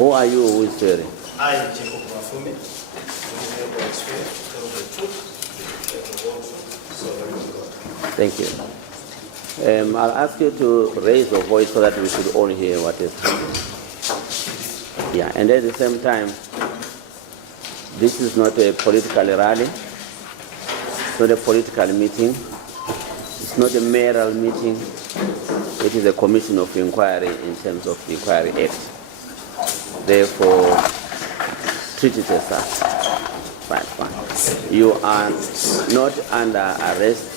Who are you who is swearing? I, Jacob Mafume, I swear to tell the truth, the whole truth, so help me God. Thank you. I'll ask you to raise your voice so that we should all hear what is. Yeah, and at the same time, this is not a political rally, it's not a political meeting, it's not a mayoral meeting, it is a commission of inquiry in terms of the Inquiry Act. Therefore, treat it as such. Fine. You are not under arrest,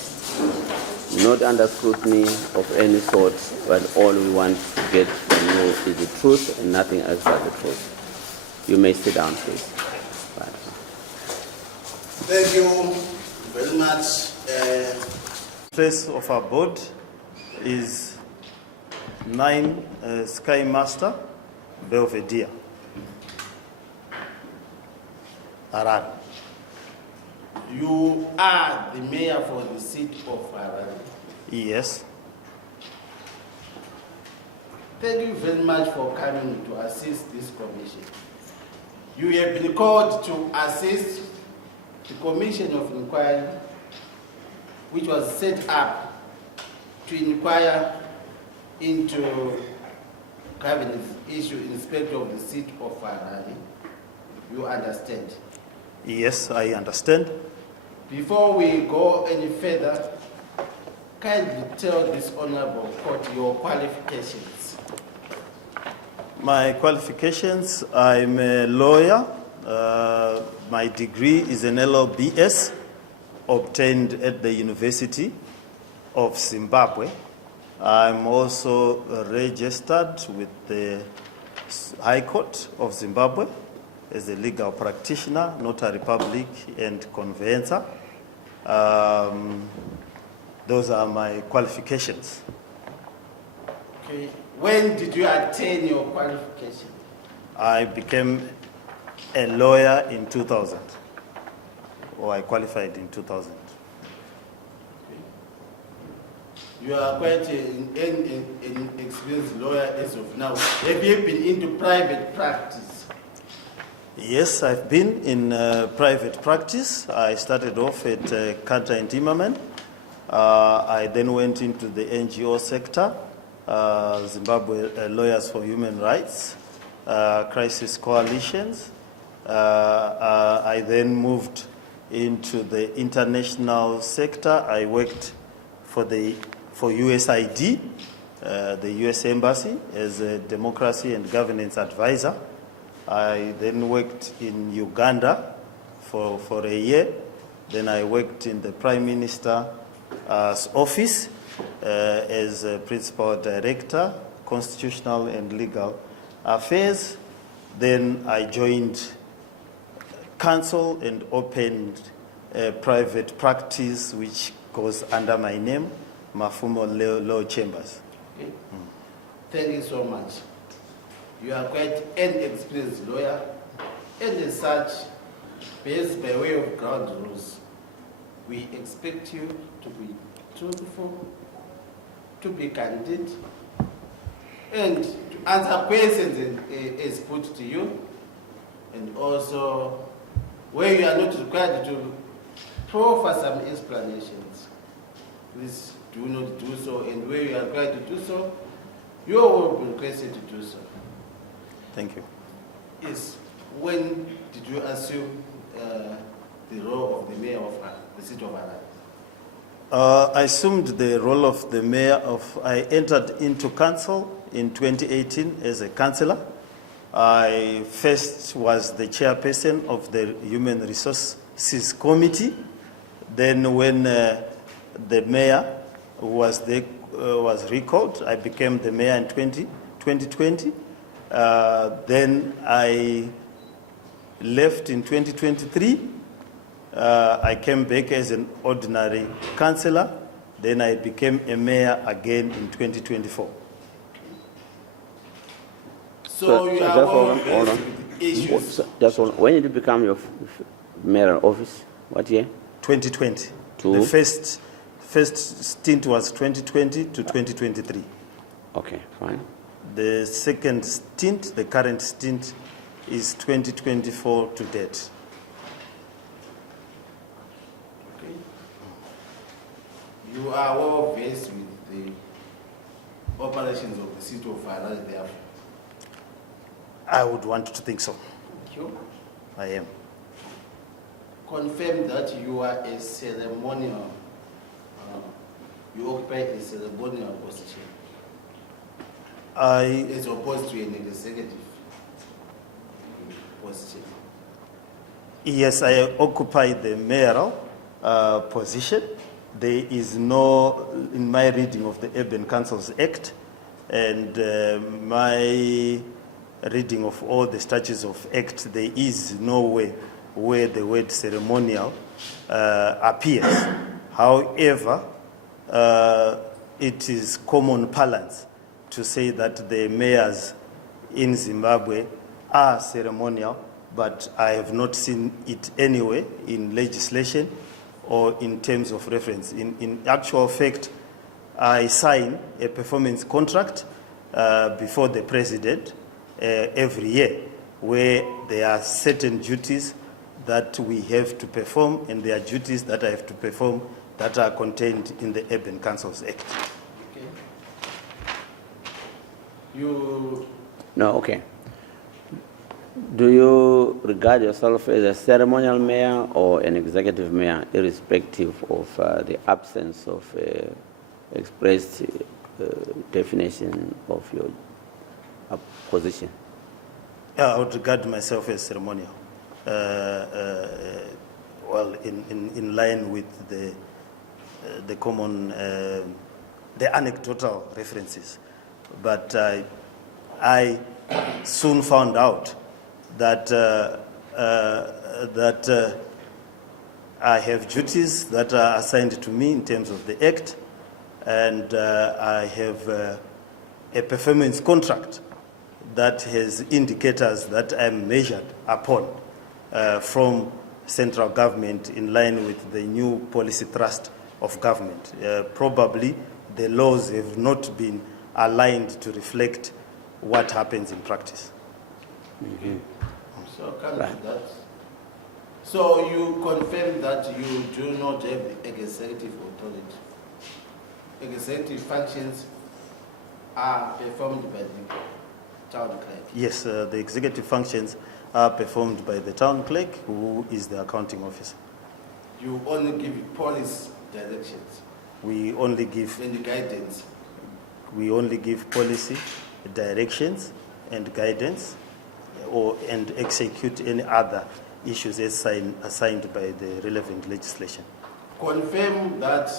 not under scrutiny of any sort, but all we want to get from you is the truth and nothing else but the truth. You may sit down, please. Fine. Thank you very much. Place of our board is 9 Sky Master Belvedere, Harare. You are the mayor for the city of Harare. Yes. Thank you very much for coming to assist this commission. You have been called to assist the commission of inquiry, which was set up to inquire into Cabinet's issue in respect of the seat of Harare. You understand? Yes, I understand. Before we go any further, kindly tell this honorable court your qualifications. My qualifications, I'm a lawyer. My degree is an LLBS, obtained at the University of Zimbabwe. I'm also registered with the High Court of Zimbabwe as a legal practitioner, notary public, and conveyancer. Those are my qualifications. Okay. When did you attain your qualification? I became a lawyer in 2000, or I qualified in 2000. You are quite an experienced lawyer as of now. Have you been into private practice? Yes, I've been in private practice. I started off at Kanta and Timmerman. I then went into the NGO sector, Zimbabwe Lawyers for Human Rights, Crisis Coalitions. I then moved into the international sector. I worked for USID, the US Embassy, as a democracy and governance advisor. I then worked in Uganda for a year. Then I worked in the Prime Minister's office as a principal director, constitutional and legal affairs. Then I joined council and opened a private practice which goes under my name, Mafume Law Chambers. Okay. Thank you so much. You are quite an experienced lawyer, and as such, based by way of ground rules, we expect you to be truthful, to be candid, and to answer questions as put to you, and also where you are not required to proffer some explanations, please do not do so, and where you are required to do so, you will be requested to do so. Thank you. Yes. When did you assume the role of the mayor of the city of Harare? I assumed the role of the mayor I entered into council in 2018 as a councillor. I first was the chairperson of the Human Resources Committee. Then when the mayor was recalled, I became the mayor in 2020. Then I left in 2023. I came back as an ordinary councillor. Then I became a mayor again in 2024. So you are all faced with issues. When did you become your mayoral office? What year? 2020. Two? The first stint was 2020 to 2023. Okay, fine. The second stint, the current stint, is 2024 to date. Okay. You are well versed with the operations of the city of Harare, therefore. I would want to think so. Thank you. I am. Confirm that you are a ceremonial, you occupy a ceremonial position as opposed to an executive position. Yes, I occupy the mayoral position. There is no, in my reading of the Urban Councils Act and my reading of all the statutes of Act, there is no way where the word ceremonial appears. However, it is common parlance to say that the mayors in Zimbabwe are ceremonial, but I have not seen it anywhere in legislation or in terms of reference. In actual fact, I sign a performance contract before the president every year, where there are certain duties that we have to perform, and there are duties that I have to perform that are contained in the Urban Councils Act. Okay. You. No, okay. Do you regard yourself as a ceremonial mayor or an executive mayor, irrespective of the absence of expressed definition of your position? I would regard myself as ceremonial. Well, in line with the common, the anecdotal references. But I soon found out that I have duties that are assigned to me in terms of the Act, and I have a performance contract that has indicators that I'm measured upon from central government in line with the new policy thrust of government. Probably the laws have not been aligned to reflect what happens in practice. Mm-hmm. So come to that. So you confirm that you do not have the executive authority. Executive functions are performed by the town clerk. Yes, the executive functions are performed by the town clerk, who is the accounting officer. You only give policy directions. We only give and guidance. We only give policy directions and guidance, and execute any other issues assigned by the relevant legislation. Confirm that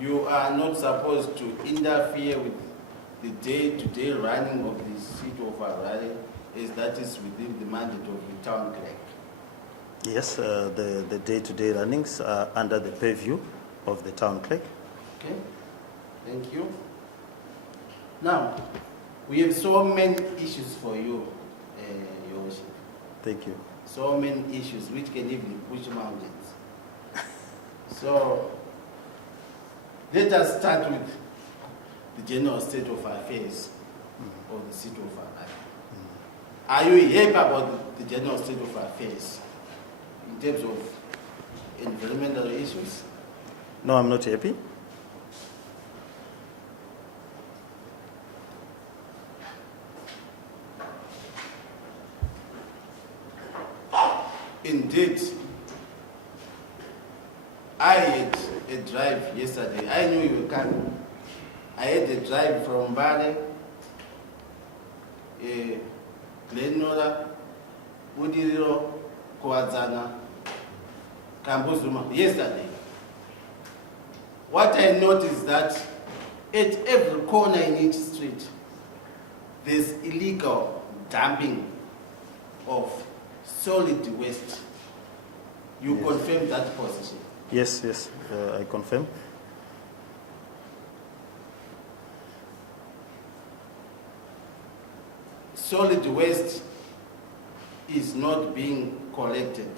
you are not supposed to interfere with the day-to-day running of the city of Harare, as that is within the mandate of the town clerk. Yes, the day-to-day runnings are under the purview of the town clerk. Okay, thank you. Now, we have so many issues for you, Your Worship. Thank you. So many issues which can even push mountains. So, let us start with the general state of affairs of the city of Harare. Are you happy about the general state of affairs in terms of environmental issues? No, I'm not happy. Indeed, I had a drive yesterday. I knew you were coming. I had a drive from Bale, Glenora, Udiriro, Kwazana, Kambuzuma, yesterday. What I noticed is that at every corner in each street, there's illegal dumping of solid waste. You Yes. confirm that position? Yes, I confirm. Solid waste is not being collected,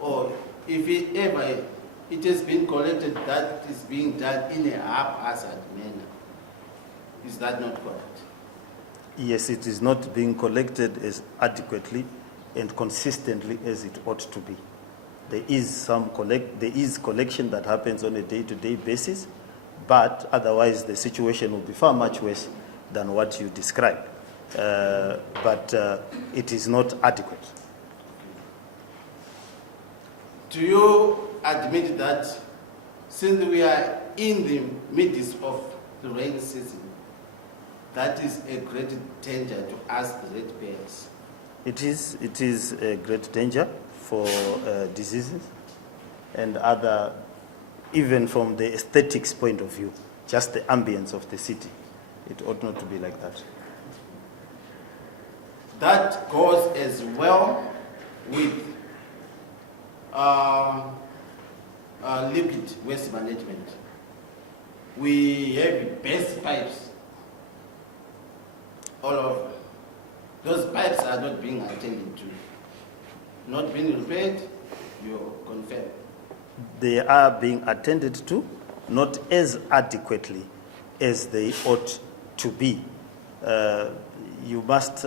or if it ever it has been collected, that is being done in a haphazard manner. Is that not correct? Yes, it is not being collected as adequately and consistently as it ought to be. There is collection that happens on a day-to-day basis, but otherwise the situation will be far much worse than what you described. But it is not adequate. Do you admit that since we are in the midst of the rain season, that is a great danger to us, the ratepayers? It is a great danger for diseases and other, even from the aesthetics point of view, just the ambience of the city. It ought not to be like that. That goes as well with liquid waste management. We have best pipes all over. Those pipes are not being attended to, not being repaired. You confirm? They are being attended to, not as adequately as they ought to be. You must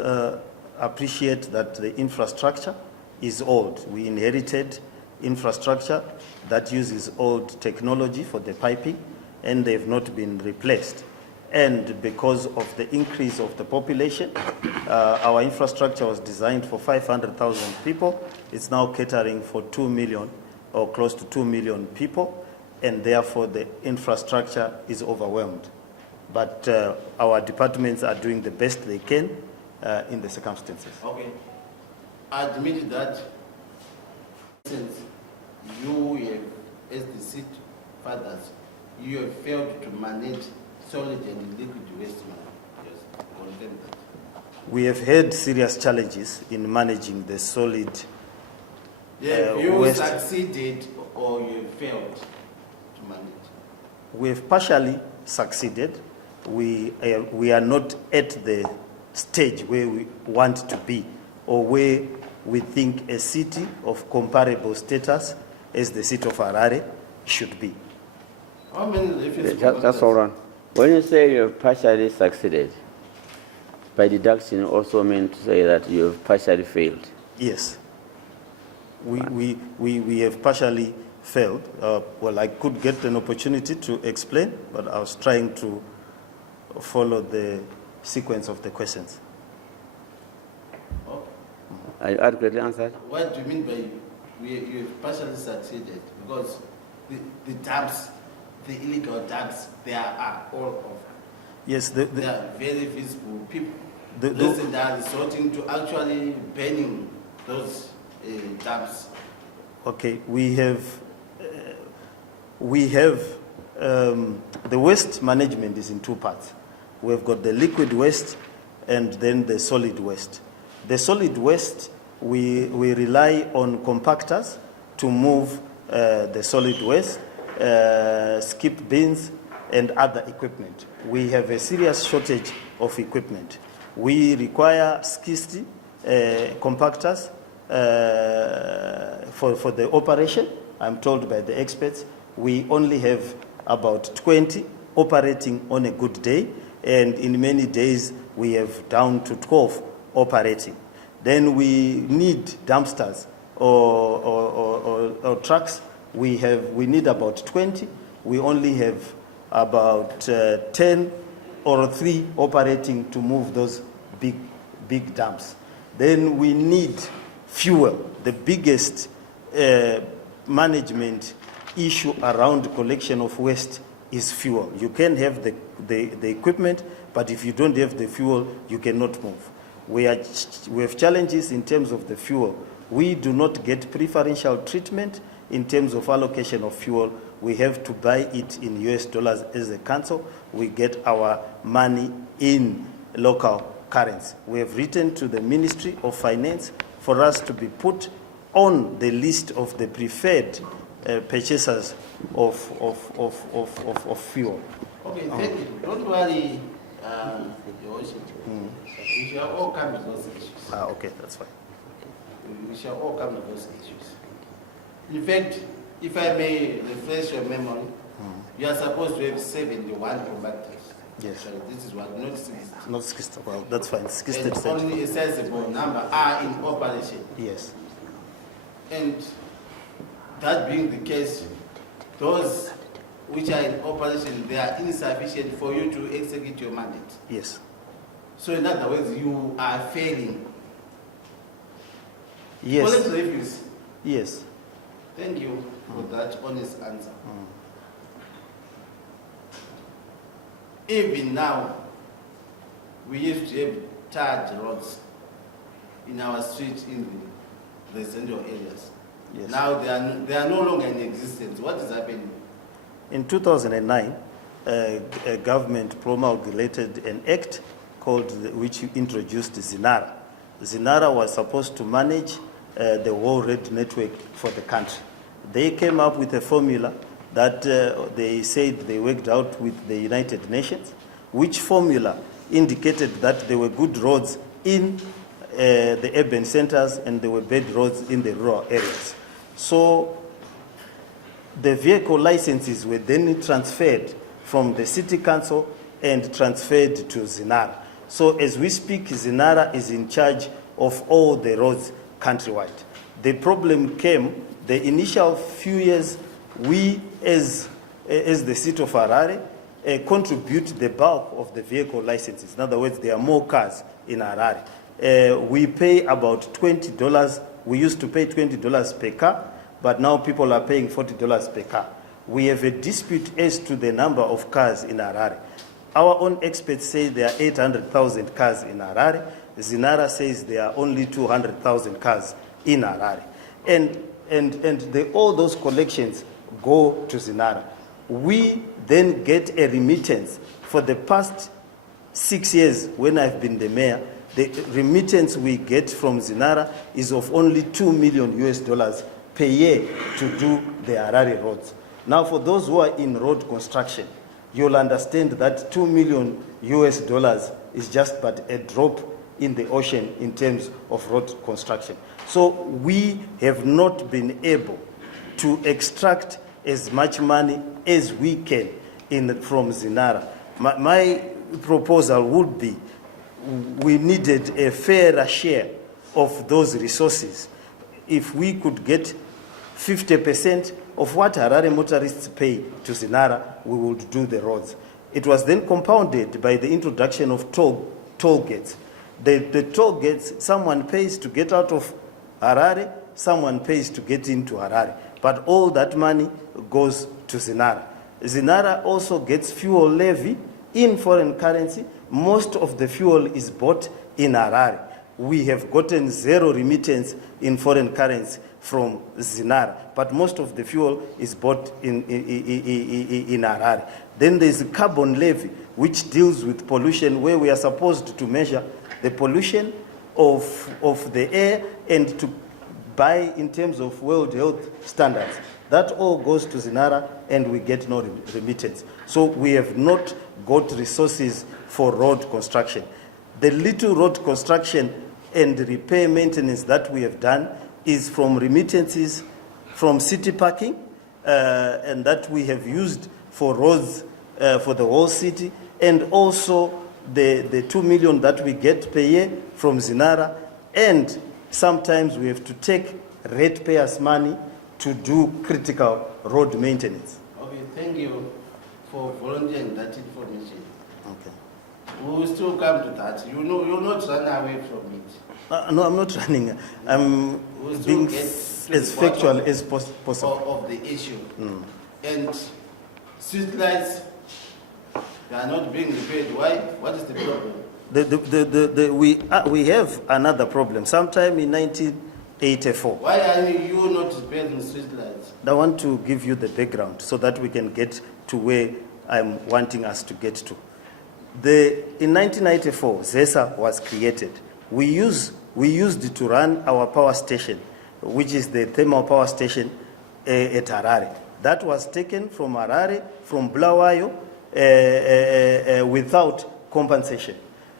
appreciate that the infrastructure is old. We inherited infrastructure that uses old technology for the piping, and they've not been replaced. And because of the increase of the population, our infrastructure was designed for 500,000 people. It's now catering for 2 million or close to 2 million people, and therefore the infrastructure is overwhelmed. But our departments are doing the best they can in the circumstances. Okay. I admit that since you have, as the city fathers, you have failed to manage solid and liquid waste management. Yes, confirm that. We have had serious challenges in managing the solid Have you waste. succeeded or you failed to manage? We have partially succeeded. We are not at the stage where we want to be, or where we think a city of comparable status as the city of Harare should be. How many refuse Just hold on. When you say you have partially succeeded, by deduction also mean to say that you have partially failed. Yes. We have partially failed. Well, I could get an opportunity to explain, but I was trying to follow the sequence of the questions. Oh, Are you adequately answered? what do you mean by you have partially succeeded? Because the dumps, the illegal dumps, they are all over. Yes, They are very visible. People The- listen, are resorting to actually banning those dumps. okay, we have the waste management is in two parts. We've got the liquid waste and then the solid waste. The solid waste, we rely on compactors to move the solid waste, skip bins, and other equipment. We have a serious shortage of equipment. We require 60 compactors for the operation. I'm told by the experts, we only have about 20 operating on a good day, and in many days we have down to 12 operating. Then we need dumpsters or trucks. We need about 20. We only have about 10 or 3 operating to move those big dumps. Then we need fuel. The biggest management issue around collection of waste is fuel. You can have the equipment, but if you don't have the fuel, you cannot move. We have challenges in terms of the fuel. We do not get preferential treatment in terms of allocation of fuel. We have to buy it in US dollars as a council. We get our money in local currency. We have written to the Ministry of Finance for us to be put on the list of the preferred purchasers of fuel. Okay, thank you. Don't worry, Your Worship. We shall all come to those issues. Okay, that's fine. We shall all come to those issues. In fact, if I may refresh your memory, you are supposed to have 71 conductors. Yes. Actually, this is what, not 60. Not 60. Well, that's fine. 60 And percent. only a sizable number are in operation. Yes. And that being the case, those which are in operation, they are insufficient for you to execute your mandate. Yes. So in other words, you are failing. Yes. Collect refuse. Yes. Thank you for that honest answer. Even now, we used to have tarred roads in our streets in the residential areas. Yes. Now they are no longer in existence. What is happening? In 2009, a government promulgated an act which introduced Zinara. Zinara was supposed to manage the whole road network for the country. They came up with a formula that they said they worked out with the United Nations, which formula indicated that there were good roads in the urban centers and there were bad roads in the rural areas. So the vehicle licenses were then transferred from the city council and transferred to Zinara. So as we speak, Zinara is in charge of all the roads countrywide. The problem came, the initial few years, we as the city of Harare contribute the bulk of the vehicle licenses. In other words, there are more cars in Harare. We pay about $20. We used to pay $20 per car, but now people are paying $40 per car. We have a dispute as to the number of cars in Harare. Our own experts say there are 800,000 cars in Harare. Zinara says there are only 200,000 cars in Harare. And all those collections go to Zinara. We then get a remittance. For the past 6 years, when I've been the mayor, the remittance we get from Zinara is of only $2 million per year to do the Harare roads. Now, for those who are in road construction, you'll understand that $2 million is just but a drop in the ocean in terms of road construction. So we have not been able to extract as much money as we can from Zinara. My proposal would be we needed a fairer share of those resources. If we could get 50% of what Harare motorists pay to Zinara, we would do the roads. It was then compounded by the introduction of toll gates. The toll gates, someone pays to get out of Harare, someone pays to get into Harare. But all that money goes to Zinara. Zinara also gets fuel levy in foreign currency. Most of the fuel is bought in Harare. We have gotten zero remittance in foreign currency from Zinara, but most of the fuel is bought in Harare. Then there's a carbon levy, which deals with pollution, where we are supposed to measure the pollution of the air and to buy in terms of World Health Standards. That all goes to Zinara and we get no remittance. So we have not got resources for road construction. The little road construction and repair maintenance that we have done is from remittances from city parking, and that we have used for roads for the whole city, and also the $2 million that we get per year from Zinara, and sometimes we have to take ratepayers' money to do critical road maintenance. Okay, thank you for volunteering that information. Okay. We will still come to that. You know, you'll not run away from it. No, I'm not running. I'm We'll still being get as factual as possible. of the issue. And street lights, they are not being repaired. Why? What is the problem? We have another problem. Sometime in 1984, Why are you not repairing street lights? I want to give you the background so that we can get to where I'm wanting us to get to. In 1994, ZESA was created. We used to run our power station, which is the thermal power station at Harare. That was taken from Harare, from Bulawayo, without compensation.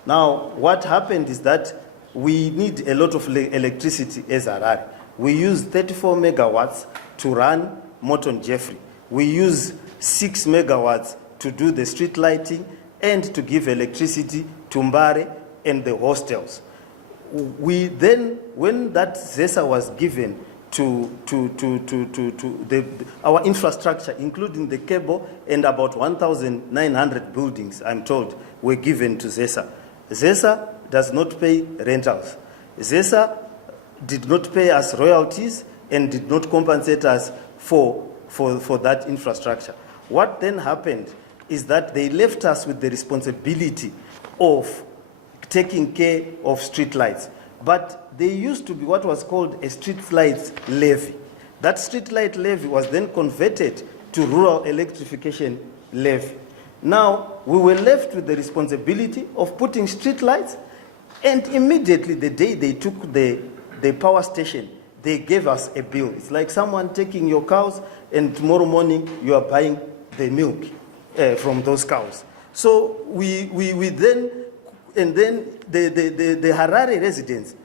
Now, what happened is that we need a lot of electricity as Harare. We use 34 megawatts to run Morton Jeffrey. We use 6 megawatts to do the street lighting and to give electricity to Mbare and the hostels. We then, when that ZESA was given to our infrastructure, including the cable and about 1,900 buildings, I'm told, were given to ZESA. ZESA does not pay rentals. ZESA did not pay us royalties and did not compensate us for that infrastructure. What then happened is that they left us with the responsibility of taking care of street lights. But there used to be what was called a street lights levy. That street light levy was then converted to rural electrification levy. Now, we were left with the responsibility of putting street lights, and immediately the day they took the power station, they gave us a bill. It's like someone taking your cows, and tomorrow morning you are buying the milk from those cows. So we then, and then the Harare residents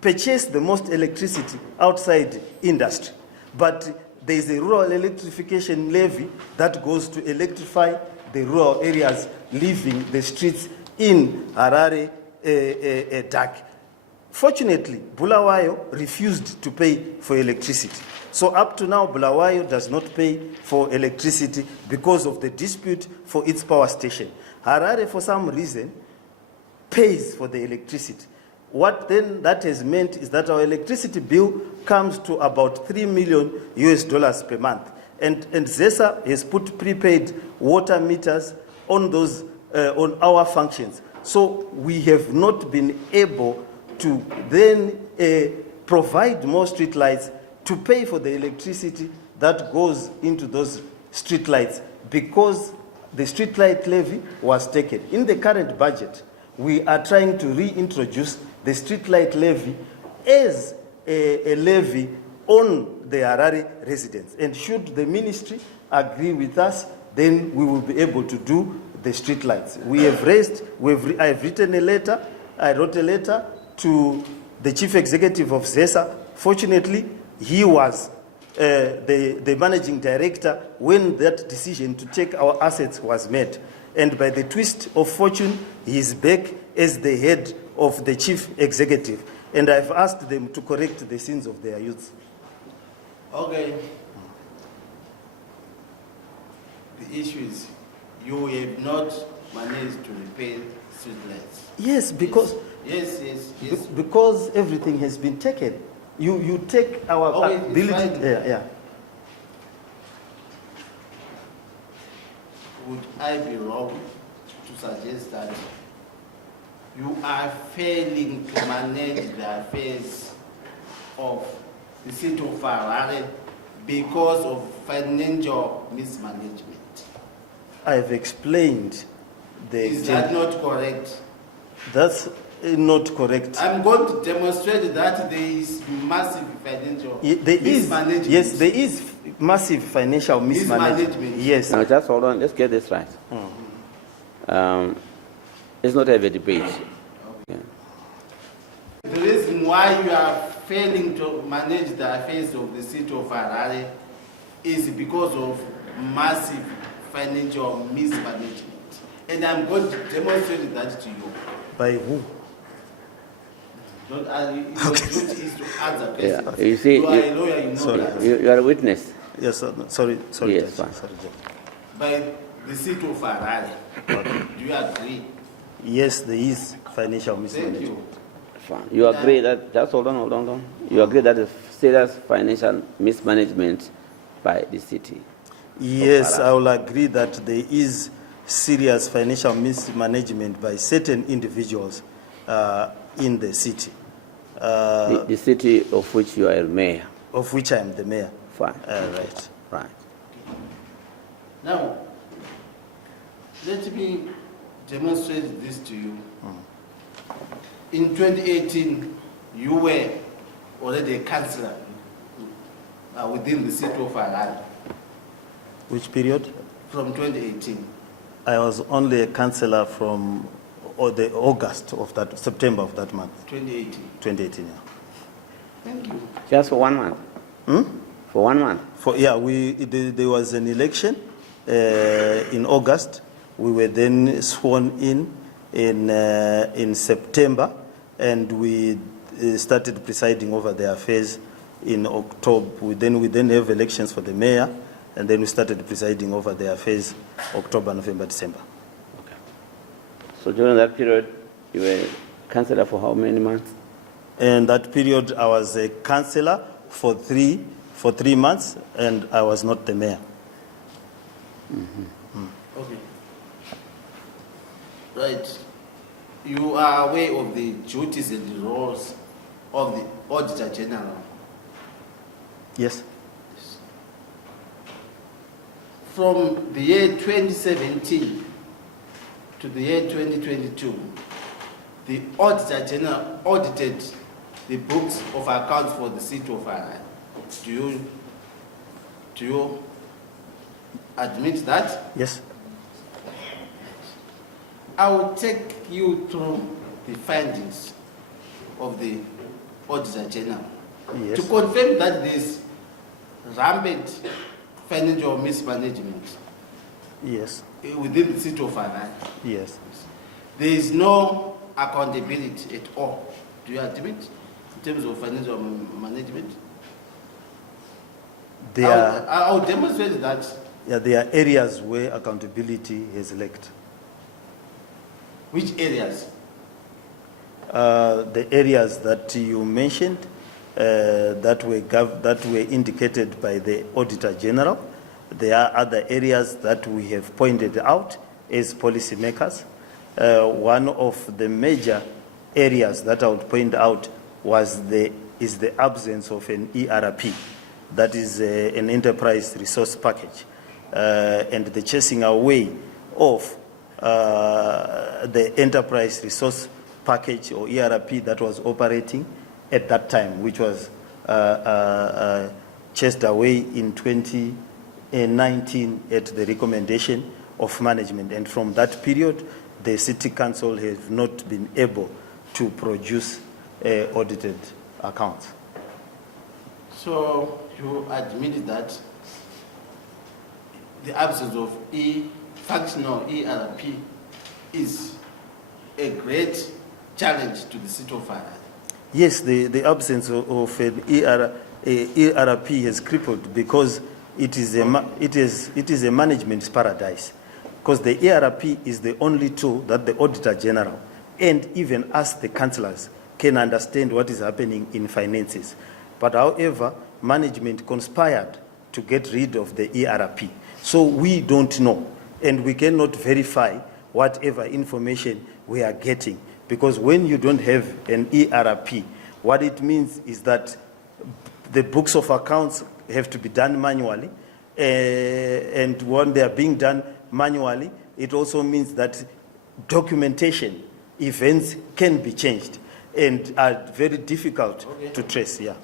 purchase the most electricity outside industry. But there is a rural electrification levy that goes to electrify the rural areas, leaving the streets in Harare dark. Fortunately, Bulawayo refused to pay for electricity. So up to now, Bulawayo does not pay for electricity because of the dispute for its power station. Harare, for some reason, pays for the electricity. What then that has meant is that our electricity bill comes to about $3 million per month. And ZESA has put prepaid water meters on those, on our functions. So we have not been able to then provide more street lights to pay for the electricity that goes into those street lights because the street light levy was taken. In the current budget, we are trying to reintroduce the street light levy as a levy on the Harare residents. And should the ministry agree with us, then we will be able to do the street lights. I have written a letter, I wrote a letter to the chief executive of ZESA. Fortunately, he was the managing director when that decision to take our assets was made. And by the twist of fortune, he is back as the head of the chief executive. And I've asked them to correct the sins of their youth. Okay. The issue is you have not managed to repair street lights. Yes, because Yes. because everything has been taken. You take our ability. Yeah. Would I be wrong to suggest that you are failing to manage the affairs of the city of Harare because of financial mismanagement? I've explained the. Is that not correct? That's not correct. I'm going to demonstrate that there is massive financial mismanagement. Yes, there is massive financial mismanagement. Yes. Now, just hold on. Let's get this right. It's not a debate. Yeah. The reason why you are failing to manage the affairs of the city of Harare is because of massive financial mismanagement. And I'm going to demonstrate that to you. By who? Your duty is to answer questions. Yeah. You see, you are a lawyer, you know that. You are a witness. Yes, sir. Sorry. Yes, Judge. fine. Sorry, Judge. By the city of Harare. Do you agree? Yes, there is financial Thank mismanagement. you. Fine. You agree that, just hold on. You agree that there's serious financial mismanagement by the city? Yes, I will agree that there is serious financial mismanagement by certain individuals in the city. The city of which you are a mayor. Of which I am the mayor. Fine. Right. Now, let me demonstrate this to you. In 2018, you were already a councillor within the city of Harare. Which period? From 2018. I was only a councillor from the August of that, September of that month. 2018. 2018, yeah. Thank you. Just for 1 month? For 1 month? There was an election in August, We were then sworn in September, and we started presiding over the affairs in October. We then have elections for the mayor, and then we started presiding over the affairs October, November, December. So during that period, you were councillor for how many months? And that period, I was a councillor for three months, and I was not the mayor. Okay. Right. You are aware of the duties and the roles of the Auditor General. Yes. From the year 2017 to the year 2022, the Auditor General audited the books of accounts for the city of Harare. Do you admit that? Yes. I will take you through the findings of the Auditor General Yes. to confirm that there is rampant financial mismanagement Yes. within the city of Harare. Yes. There is no accountability at all. Do you admit in terms of financial management? I'll demonstrate that. Yeah, there are areas where accountability has lacked. Which areas? The areas that you mentioned that were indicated by the Auditor General. There are other areas that we have pointed out as policymakers. One of the major areas that I would point out is the absence of an ERP, that is an enterprise resource package, and the chasing away of the enterprise resource package or ERP that was operating at that time, which was chased away in 2019 at the recommendation of management. And from that period, the City Council has not been able to produce audited accounts. So you admit that the absence of functional ERP is a great challenge to the city of Harare. Yes, the absence of an ERP has crippled because it is a management paradise. Because the ERP is the only tool that the Auditor General and even us, the councillors, can understand what is happening in finances. But however, management conspired to get rid of the ERP. So we don't know, and we cannot verify whatever information we are getting. Because when you don't have an ERP, what it means is that the books of accounts have to be done manually, and when they are being done manually, it also means that documentation events can be changed and are very difficult to trace. Yeah.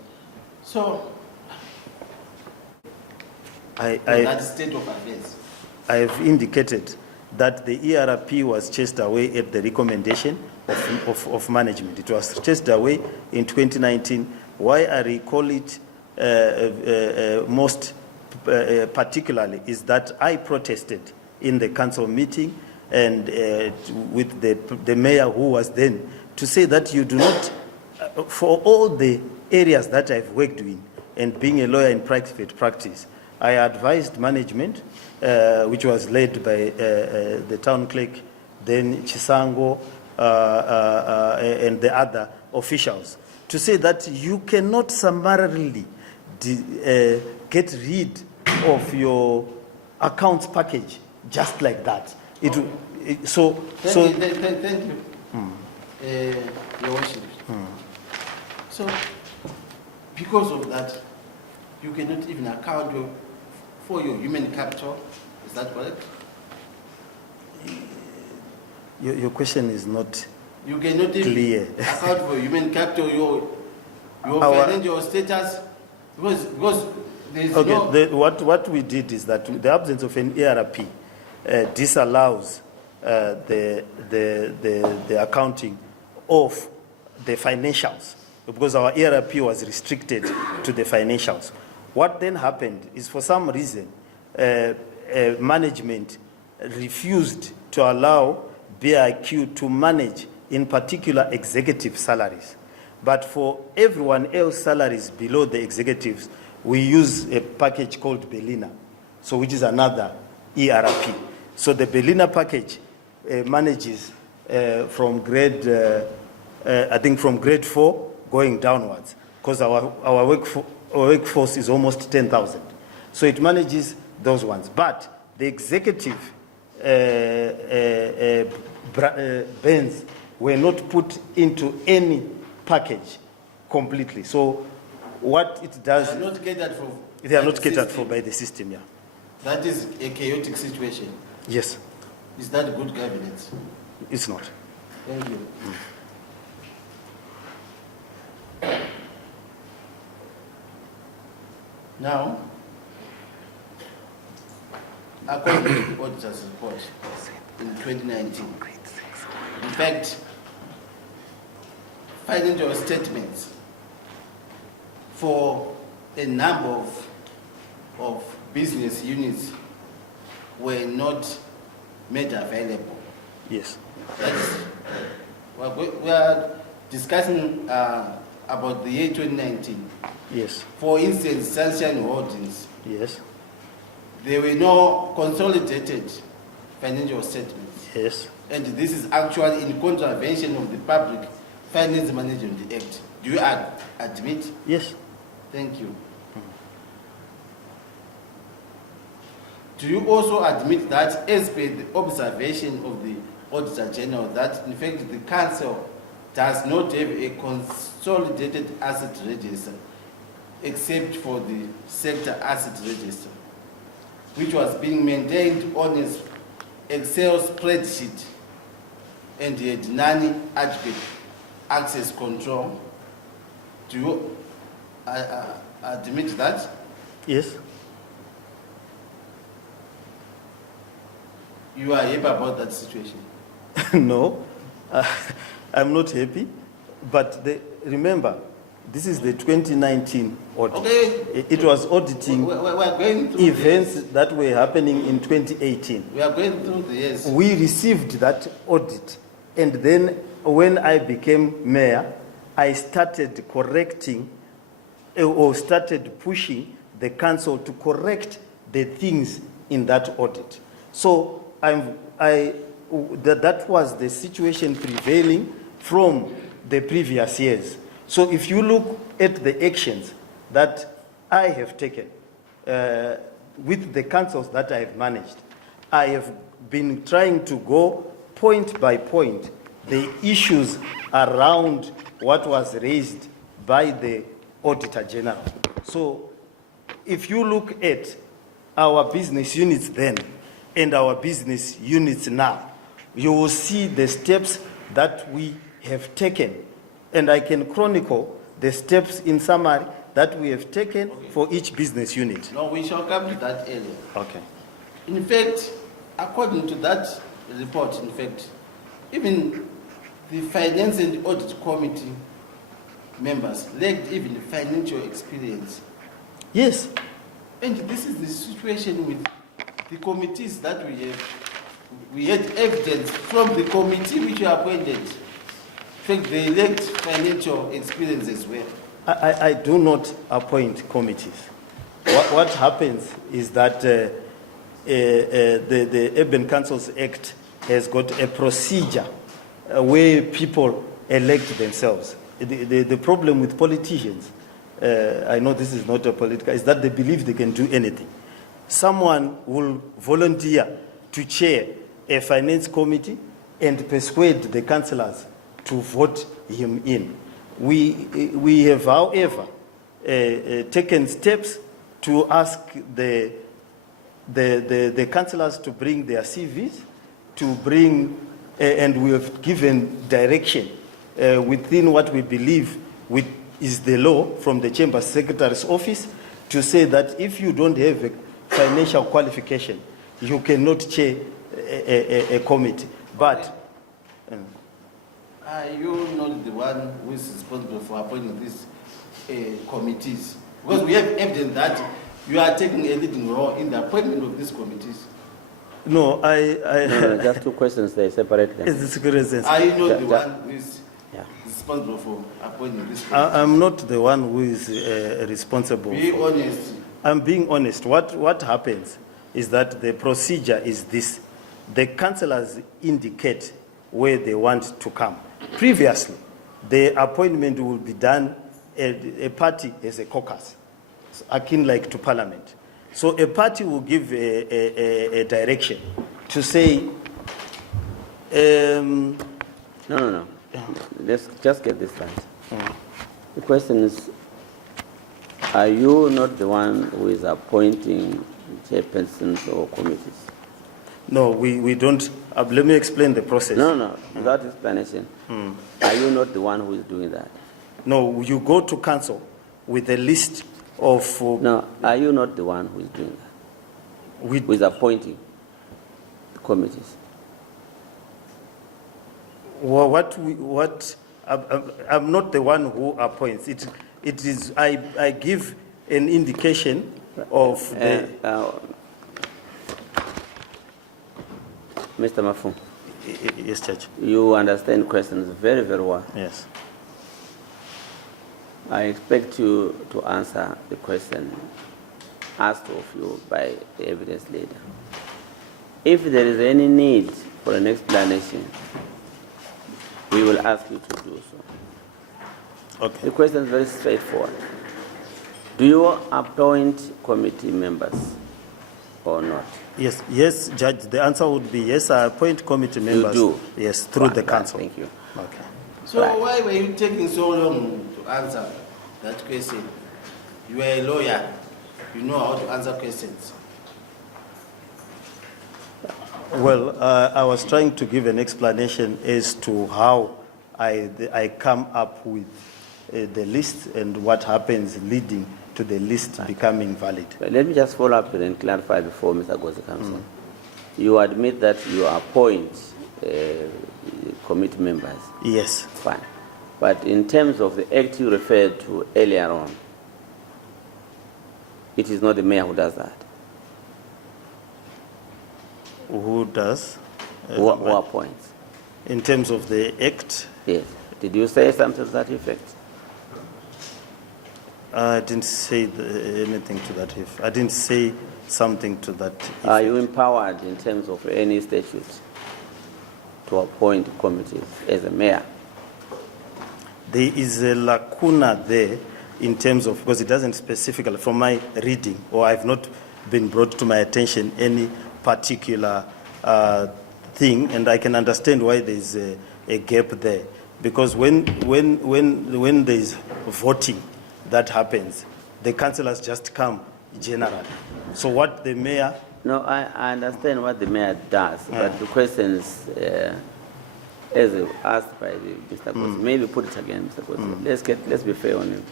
So, that state of affairs. I have indicated that the ERP was chased away at the recommendation of management. It was chased away in 2019. Why I recall it most particularly is that I protested in the council meeting and with the mayor who was then, to say that you do not, for all the areas that I've worked in and being a lawyer in private practice, I advised management, which was led by the town clerk, then Chisango, and the other officials, to say that you cannot summarily get rid of your accounts package just like that. Thank you. Your Worship. So, because of that, you cannot even account for your human capital. Is that correct? Your question is not you cannot clear. Even account for human capital, your financial status, because there's okay. What we did is that the absence of an ERP disallows the accounting of the financials, because our ERP was restricted to the financials. What then happened is, for some reason, management refused to allow BIQ to manage, in particular, executive salaries. But for everyone else salaries below the executives, we use a package called Belina, so which is another ERP. So the Belina package manages from grade, I think from grade 4 going downwards, because our workforce is almost 10,000. So it manages those ones. But the executive bands were not put into any package completely. So what it does... They are not catered for. They are not catered for by the system, yeah. That is a chaotic situation. Yes. Is that good governance? It's not. Thank you. Now, according to the auditor's report in 2019, in fact, financial statements for a number of business units were not made available. Yes. That's, we are discussing about the year 2019. Yes. For instance, Sunshine Holdings, Yes. there were no consolidated financial statements. Yes. And this is actually in contravention of the Public Finance Management Act. Do you admit? Yes. Thank you. Do you also admit that, as per the observation of the Auditor General, that in fact the Council does not have a consolidated asset register except for the sector asset register, which was being maintained on its Excel spreadsheet and had non-adequate access control? Do you admit that? Yes. You are happy about that situation? No, I'm not happy. But remember, this is the 2019 audit. Okay. It was auditing We are going through events that were happening in 2018. We are going through the years. We received that audit, and then when I became mayor, I started correcting or started pushing the council to correct the things in that audit. So that was the situation prevailing from the previous years. So if you look at the actions that I have taken with the councils that I have managed, I have been trying to go point by point the issues around what was raised by the Auditor General. So if you look at our business units then and our business units now, you will see the steps that we have taken. And I can chronicle the steps in summary that we have taken for each business unit. No, we shall come to that area. Okay. In fact, according to that report, in fact, even the Finance and Audit Committee members lacked even financial experience. Yes. And this is the situation with the committees that we have. We had evidence from the committee which you appointed. In fact, they lacked financial experience as well. I do not appoint committees. What happens is that the Urban Councils Act has got a procedure where people elect themselves. The problem with politicians, I know this is not a political, is that they believe they can do anything. Someone will volunteer to chair a finance committee and persuade the councillors to vote him in. We have, however, taken steps to ask the councillors to bring their CVs, to bring, and we have given direction within what we believe is the law from the Chamber Secretary's office to say that if you don't have a financial qualification, you cannot chair a committee. But are you not the one who is responsible for appointing these committees? Because we have evidence that you are taking a leading role in the appointment of these committees. No, No, just two questions, they separate them. It's the security sense. Are you not the Ja- one who is Yeah. responsible for appointing this committee? I'm not the one who is responsible. Be for- honest. I'm being honest. What happens is that the procedure is this. The councillors indicate where they want to come. Previously, the appointment will be done, a party as a caucus, akin like to parliament. So a party will give a direction to say, No. Let's just get this right. The question is, are you not the one who is appointing chairpersons or committees? no, we don't. Let me explain the process. No, without explanation. Are you not the one who is doing that? No, you go to council with a list of. No, are you not the one who is doing that? Who is appointing the committees? I'm not the one who appoints. It is I give an indication of the. Mr. Mafume, Yes, Judge. you understand questions very, very well. Yes. I expect you to answer the question asked of you by the evidence leader. If there is any need for an explanation, we will ask you to do so. Okay. The question is very straightforward. Do you appoint committee members or not? Yes, Judge. The answer would be yes. I appoint committee members. do? Yes, through the Right, council. Thank you. Okay. So Right. why were you taking so long to answer that question? You are a lawyer. You know how to answer questions. Well, I was trying to give an explanation as to how I come up with the list and what happens leading to the list becoming valid. But let me just follow up and clarify before Mr. Gozi comes in. You admit that you appoint committee members. Yes. Fine. But in terms of the act you referred to earlier on, it is not the mayor who does that. Who does? Who appoints? In terms of the act, Yes. Did you say something to that effect? I didn't say anything to that effect. I didn't say something to that effect. Are you empowered in terms of any statute to appoint committees as a mayor? There is a lacuna there in terms of, because it doesn't specifically, from my reading, or I've not been brought to my attention any particular thing, and I can understand why there's a gap there. Because when there's voting that happens, the councillors just come generally. So what the mayor... No, I understand what the mayor does, but the questions, as asked by Mr. Gozi, maybe put it again, Mr. Gozi. Let's be fair on him.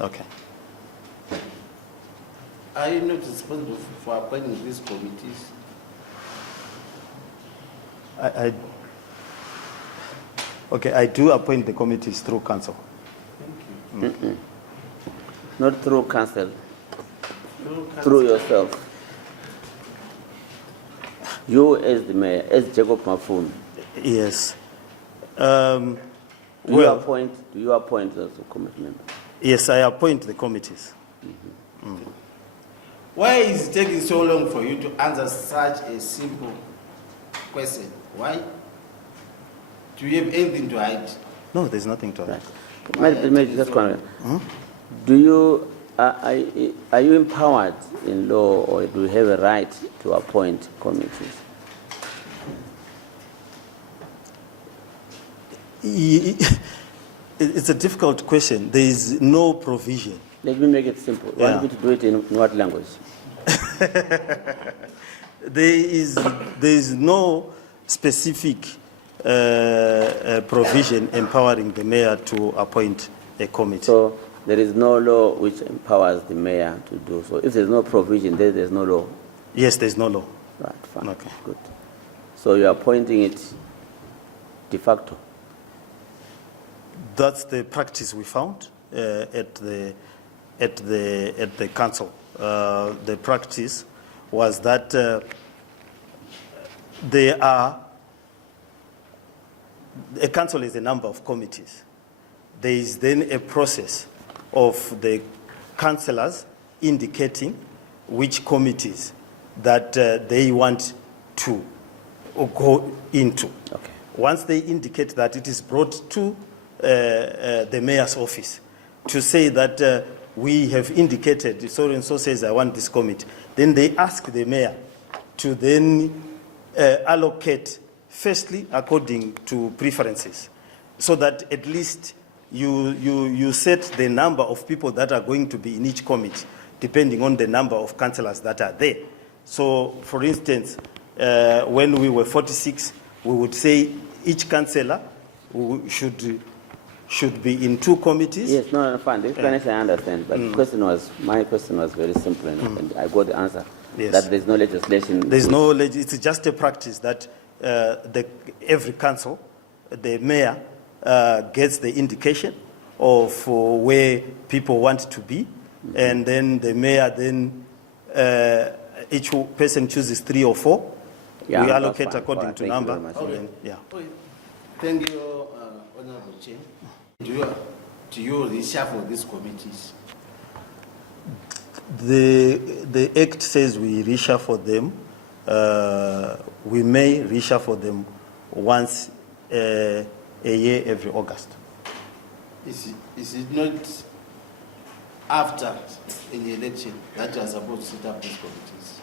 Okay. Are you not responsible for appointing these committees? Okay, I do appoint the committees through council. Not through council, through yourself. You as the mayor, as Jacob Mafume, Yes. do you appoint those committee members? Yes, I appoint the committees. Why is it taking so long for you to answer such a simple question? Why? Do you have anything to hide? No, there's nothing to add. Maybe just one. Do you are you empowered in law, or do you have a right to appoint committees? It's a difficult question. There is no provision. Let me make it simple. Yeah. Want me to do it in what language? There is no specific provision empowering the mayor to appoint a committee. So there is no law which empowers the mayor to do so. If there's no provision, there's no law. Yes, there's no law. Right, fine. Okay. Good. So you're appointing it de facto. That's the practice we found at the council. The practice was that there are, a council is a number of committees. There is then a process of the councillors indicating which committees that they want to go into. Okay. Once they indicate that, it is brought to the mayor's office to say that we have indicated, so and so says I want this committee. Then they ask the mayor to then allocate, firstly, according to preferences, so that at least you set the number of people that are going to be in each committee, depending on the number of councillors that are there. So, for instance, when we were 46, we would say each councillor should be in 2 committees. Yes, no, fine. The explanation I understand, but my question was very simple, and I got the answer. Yes. That there's no legislation. There's no it's just a practice that every council, the mayor gets the indication of where people want to be, and then the mayor then each person chooses 3 or 4. Yeah, we that's allocate fine. according Fine. to Thank you number. very much. and then, yeah. Okay. Thank you, Honorable Chair. Do you reshuffle these committees? The Act says we reshuffle them. We may reshuffle them once a year, every August. Is it not after an election that you are supposed to set up these committees?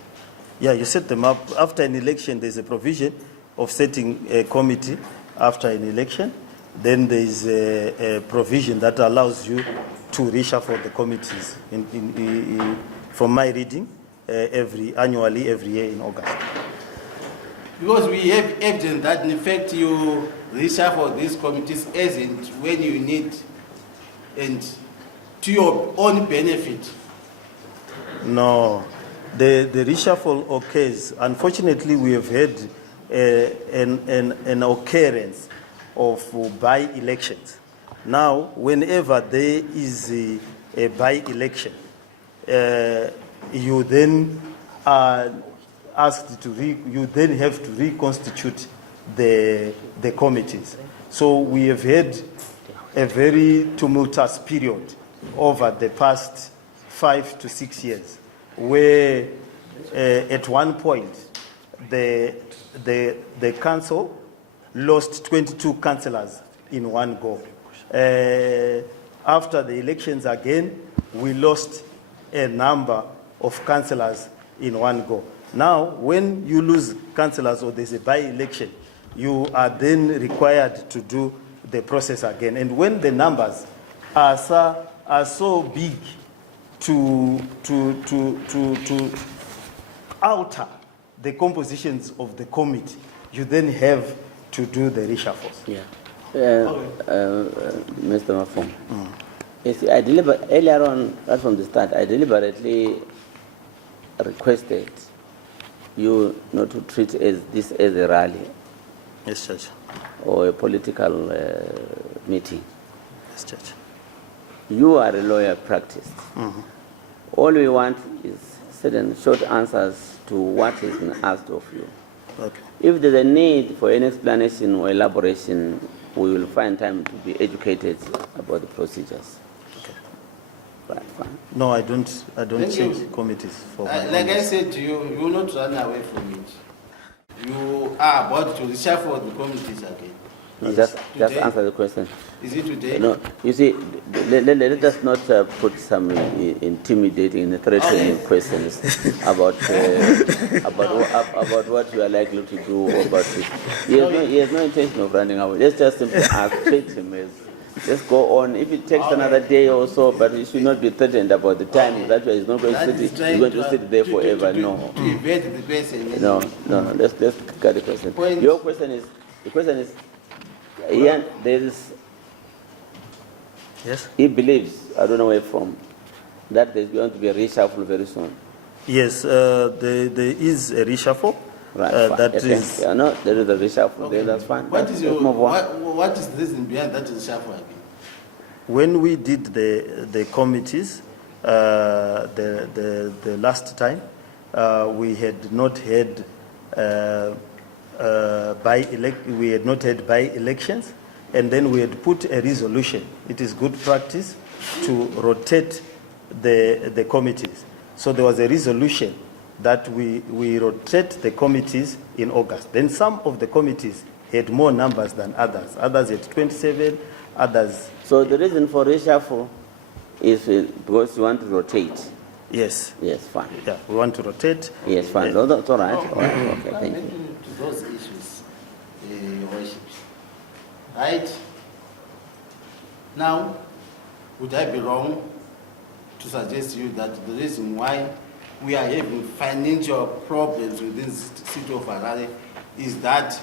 Yeah, you set them up. After an election, there's a provision of setting a committee after an election. Then there is a provision that allows you to reshuffle the committees. From my reading, annually, every year in August. Because we have evidence that in fact you reshuffle these committees as in when you need and to your own benefit. No, the reshuffle occurs. Unfortunately, we have had an occurrence of by-elections. Now, whenever there is a by-election, you then are asked you then have to reconstitute the committees. So we have had a very tumultuous period over the past 5 to 6 years, where at one point the council lost 22 councillors in one go. After the elections again, we lost a number of councillors in one go. Now, when you lose councillors or there's a by-election, you are then required to do the process again. And when the numbers are so big to alter the compositions of the committee, you then have to do the reshuffles. Yeah. Mr. Mafume. Yes, earlier on, right from the start, I deliberately requested you not to treat this as a rally. Yes, Judge. Or a political meeting. Yes, Judge. You are a lawyer practiced. All we want is certain short answers to what has been asked of you. Okay. If there's a need for any explanation or elaboration, we will find time to be educated about the procedures. Okay. Right, fine. No, I don't Thank change you. committees for my Like I office. said to you, you will not run away from it. You are about to reshuffle the committees again. No, just Today? answer the question. Is it today? No, you see, let us not put some intimidating, threatening questions about what you are likely to do or about it. He has no intention of running away. Let's just simply ask, treat him as, just go on. If it takes another day or so, but you should not be threatened about the time that he's not going to sit. He's going to sit there forever. No. To evade the person. No. Let's get the question. Point. Your question is, Ian, there is. Yes? He believes, I don't know where from, that there's going to be a reshuffle very soon. Yes, there is a reshuffle. Right, fine. That Okay. is. Yeah, no, there is a reshuffle there, that's fine. What Let's is move on. what is the reason behind that reshuffle again? When we did the committees the last time, we had not had we had not had by-elections, and then we had put a resolution. It is good practice to rotate the committees. So there was a resolution that we rotate the committees in August. Then some of the committees had more numbers than others. Others had 27, others... So the reason for reshuffle is because you want to rotate. Yes. Yes, fine. Yeah, we want to rotate. Yes, fine. No, that's all right. All right. Okay, thank you. To those issues, Your Worship. Right? Now, would I be wrong to suggest to you that the reason why we are having financial problems within the city of Harare is that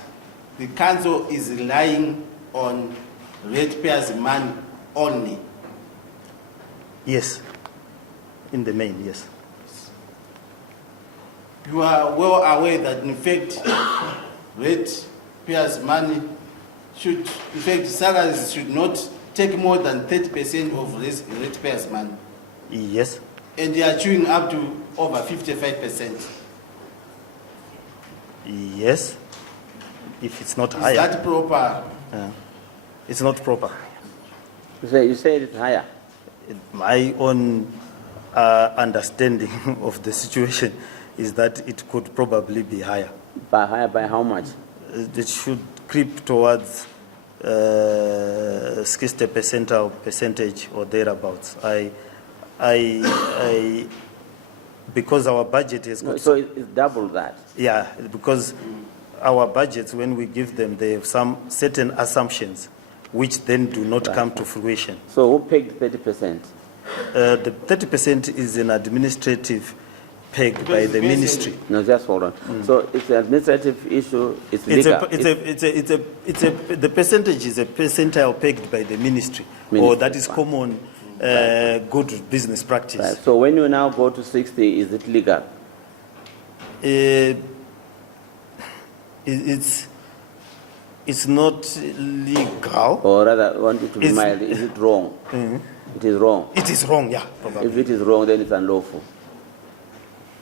the council is relying on ratepayers' money only? Yes. In the main, yes. You are well aware that, in fact, ratepayers' money should, in fact, salaries should not take more than 30% of ratepayers' money. Yes. And they are chewing up to over 55%. Yes. If it's not Is higher. that proper? It's not proper. You say it's higher. My own understanding of the situation is that it could probably be higher. By higher by how much? It should creep towards 60% percentage or thereabouts. Because our budget is No, so it's double that. yeah, because our budgets, when we give them, they have some certain assumptions which then do not come to fruition. So who paid 30%? The 30% is an administrative pegged by the ministry. No, just hold on. So it's an administrative issue. It's legal. The percentage is a percentile pegged by the ministry, or that is common good business practice. Right. So when you now go to 60, is it legal? It's not legal. Or rather, I want you to be mild. Is it wrong? It is wrong. It is wrong, yeah, probably. If it is wrong, then it's unlawful.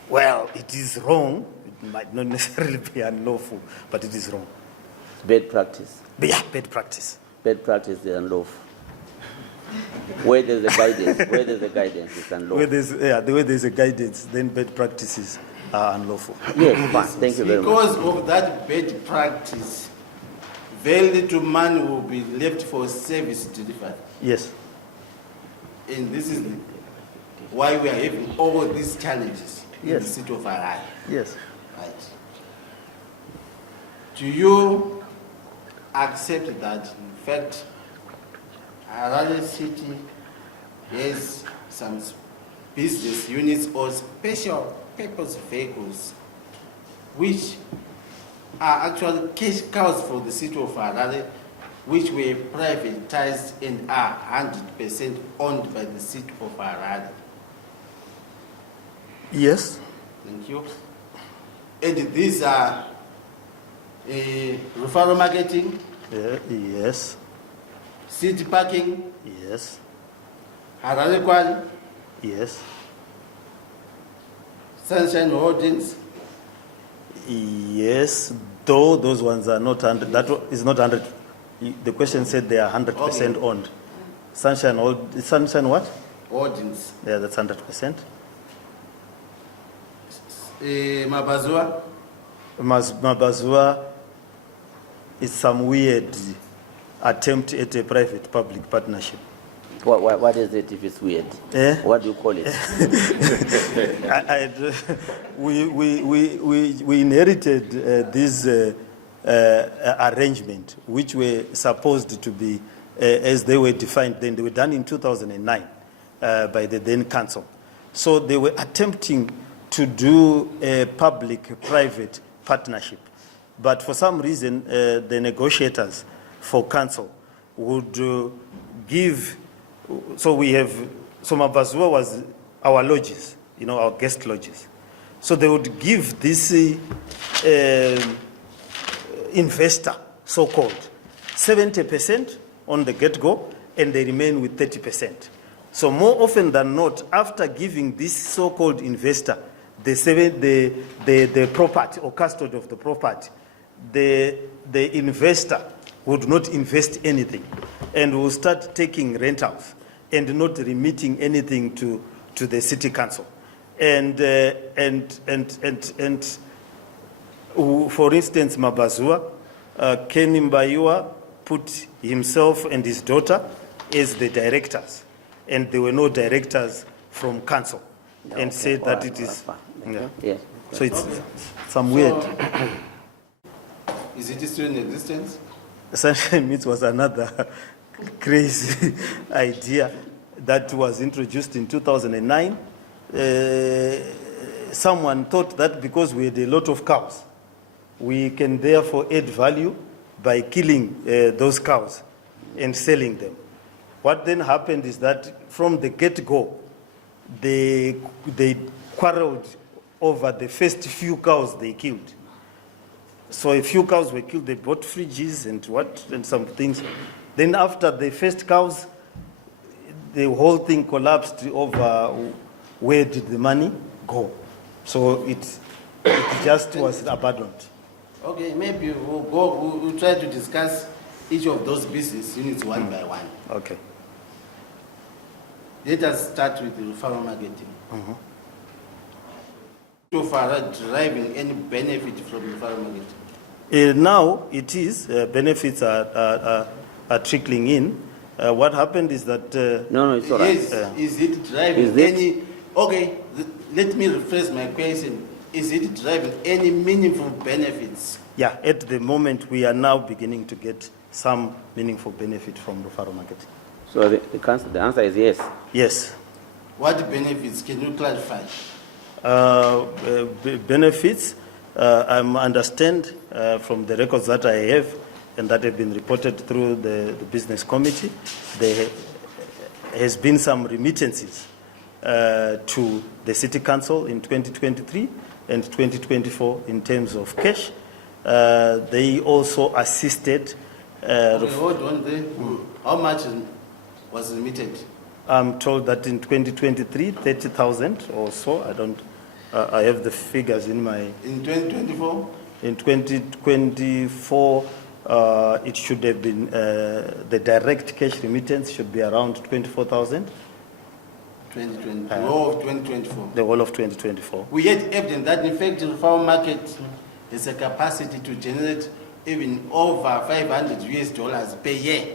Well, it is wrong. It might not necessarily be unlawful, but it is wrong. It's bad practice. But yeah, bad practice. Bad practice is unlawful. Where there's a guidance, it's unlawful. The way there's a guidance, then bad practices are unlawful. Yes, fine. Thank you very much. Because of that bad practice, very little money will be left for service delivery. Yes. And this is why we are having all these challenges in Yes. the city of Harare. Yes. Right. Do you accept that, in fact, Harare City has some business units or special purpose vehicles which are actually cash cows for the city of Harare, which were privatized and are 100% owned by the city of Harare? Yes. Thank you. And these are referral marketing, Yes. city parking, Yes. Harare Kwali, Yes. Sunshine Holdings. Yes. Though those ones are not 100. That is not 100. The question said they are 100% Okay. owned. Sunshine what? Holdings. Yeah, that's 100%. Mabazua. Mabazua is some weird attempt at a private-public partnership. What is it if it's weird? What do you call it? We inherited this arrangement, which were supposed to be, as they were defined then, they were done in 2009 by the then council. So they were attempting to do a public-private partnership. But for some reason, the negotiators for council would give. So Mabazua was our lodges, our guest lodges. So they would give this investor, so-called, 70% on the get-go, and they remain with 30%. So more often than not, after giving this so-called investor the property or custody of the property, the investor would not invest anything and will start taking rentals and not remitting anything to the city council. And for instance, Mabazua, Ken Mbayua put himself and his daughter as the directors, and there were no directors from council, and said that it is. Yeah. Yes. So it's some weird. Is it still in existence? Sunshine Meats was another crazy idea that was introduced in 2009. Someone thought that because we had a lot of cows, we can therefore add value by killing those cows and selling them. What then happened is that from the get-go, they quarreled over the first few cows they killed. So a few cows were killed, they bought fridges and some things. Then after the first cows, the whole thing collapsed over where did the money go. So it just was abandoned. Okay, maybe we'll try to discuss each of those business units one by one. Okay. Let us start with the farmer marketing. So far, deriving any benefit from the farmer marketing? Now it is, benefits are trickling in. What happened is that... No, it's all right. Yes, is it driving any... Okay, let me rephrase my question. Is it driving any meaningful benefits? Yeah, at the moment we are now beginning to get some meaningful benefit from the farmer marketing. So the answer is yes. Yes. What benefits? Can you clarify? Benefits, I understand from the records that I have and that have been reported through the business committee, there has been some remittances to the city council in 2023 and 2024 in terms of cash. They also assisted. Okay, hold on there. How much was remitted? I'm told that in 2023, 30,000 or so. I have the figures in my... In 2024? In 2024, it should have been, the direct cash remittance should be around 24,000. 2020, all of 2024. The whole of 2024. We had evidence that in fact the farm market has a capacity to generate even over $500 per year.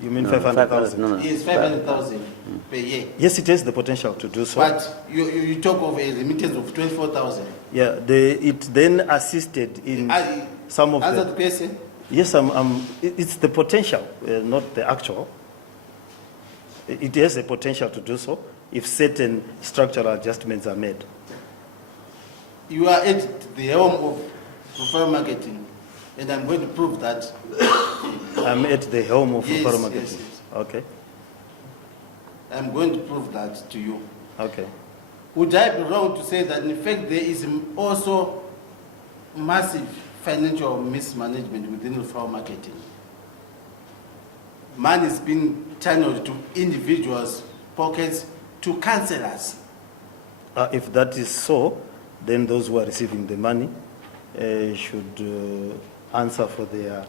You mean 500,000? No. Yes, 500,000 per year. Yes, it has the potential to do so. But you talk of a remittance of 24,000. Yeah, it then assisted in some of answer the... the question? Yes, it's the potential, not the actual. It has a potential to do so if certain structural adjustments are made. You are at the helm of farm marketing, and I'm going to prove that. I'm at the helm of Yes, farm marketing. yes. Okay. I'm going to prove that to you. Okay. Would I be wrong to say that in fact there is also massive financial mismanagement within the farm marketing? Money is being channeled to individuals' pockets to councillors. If that is so, then those who are receiving the money should answer for their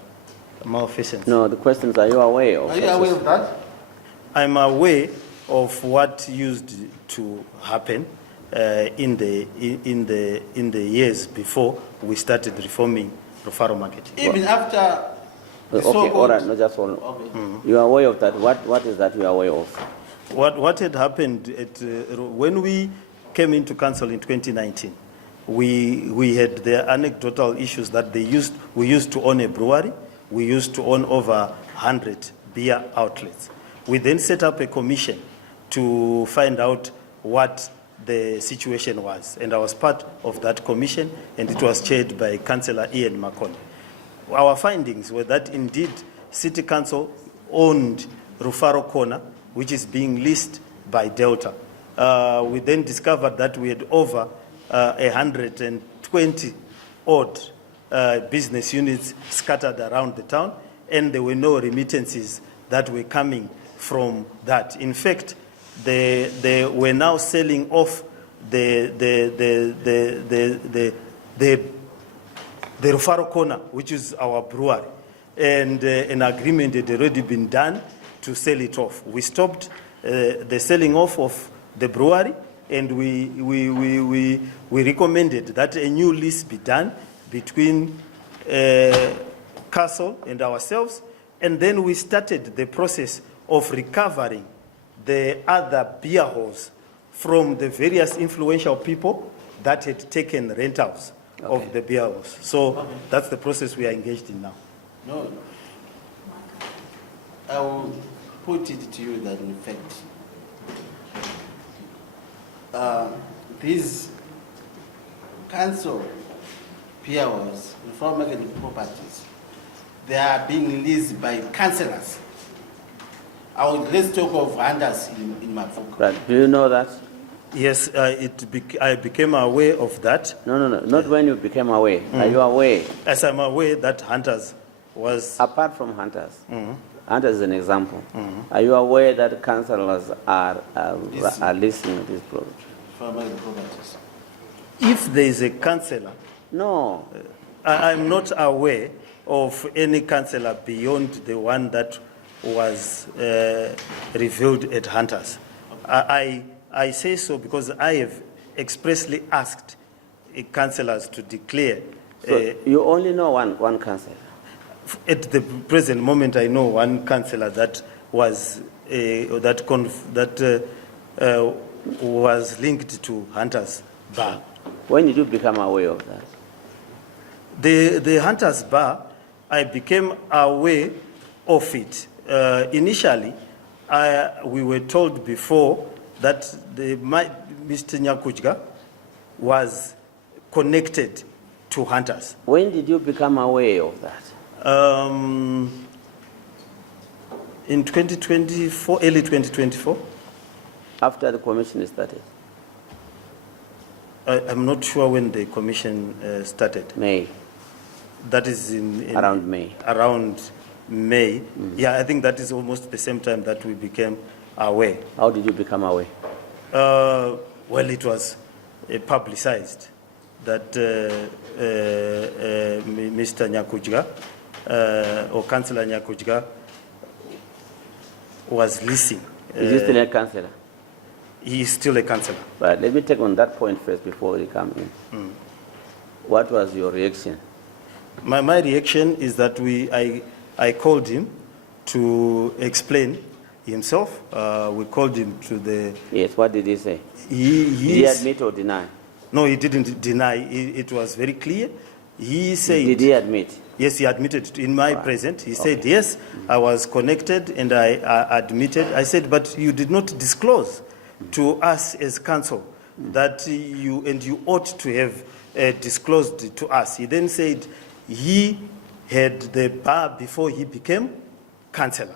malfeasance. No, the question is, are you aware of? Are you aware of that? I'm aware of what used to happen in the years before we started reforming the farm marketing. Even after the Okay, all so-called- right, no, just one. Okay. You are aware of that. What is that you are aware of? What had happened when we came into council in 2019, we had the anecdotal issues that we used to own a brewery, we used to own over 100 beer outlets. We then set up a commission to find out what the situation was, and I was part of that commission, and it was chaired by Councillor Ian Makone. Our findings were that indeed City Council owned Rufaro Corner, which is being leased by Delta. We then discovered that we had over 120 odd business units scattered around the town, and there were no remittances that were coming from that. In fact, they were now selling off the the Rufaro Corner, which is our brewery, and an agreement had already been done to sell it off. We stopped the selling off of the brewery, and we recommended that a new lease be done between Castle and ourselves, and then we started the process of recovering the other beer halls from the various influential people that had taken rentals of the beer halls. So that's the process we are engaged in now. No. I will put it to you that in fact, these council beer halls, reform properties, they are being leased by councillors. Let's talk of hunters in Mafume. Right. Do you know that? Yes, I became aware of that. No. Not when you became aware. Are you aware? As I'm aware that hunters was... Apart from hunters, hunters is an example. Are you aware that councillors are leasing these properties? Properties. If there is a councillor, No. I'm not aware of any councillor beyond the one that was revealed at Hunters. I say so because I have expressly asked councillors to declare. So you only know one councillor? At the present moment, I know one councillor that was was linked to Hunters Bar. When did you become aware of that? The Hunters Bar, I became aware of it. Initially, we were told before that Mr. Nyakujga was connected to Hunters. When did you become aware of that? In 2024, early 2024. After the commission started? I'm not sure when the commission started. May. That is around May. Around May. Yeah, I think that is almost the same time that we became aware. How did you become aware? Well, it was publicized that Mr. Nyakujga or Councillor Nyakujga was leasing. Is he still a councillor? He is still a councillor. But let me take on that point first before we come in. What was your reaction? My reaction is that I called him to explain himself. We called him to the... Yes, what did he say? Did he admit or deny? No, he didn't deny. It was very clear. He said... Did he admit? Yes, he admitted in my presence. He said, yes, I was connected and I admitted. I said, but you did not disclose to us as council that you ought to have disclosed to us. He then said he had the bar before he became councillor.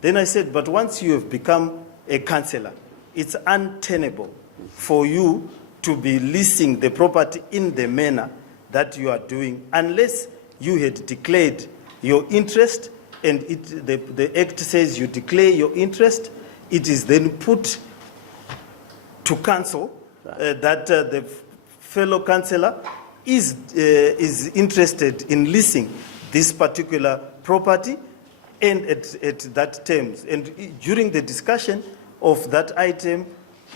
Then I said, but once you have become a councillor, it's untenable for you to be leasing the property in the manner that you are doing unless you had declared your interest, and the Act says you declare your interest. It is then put to council that the fellow councillor is interested in leasing this particular property, and at that terms. And during the discussion of that item,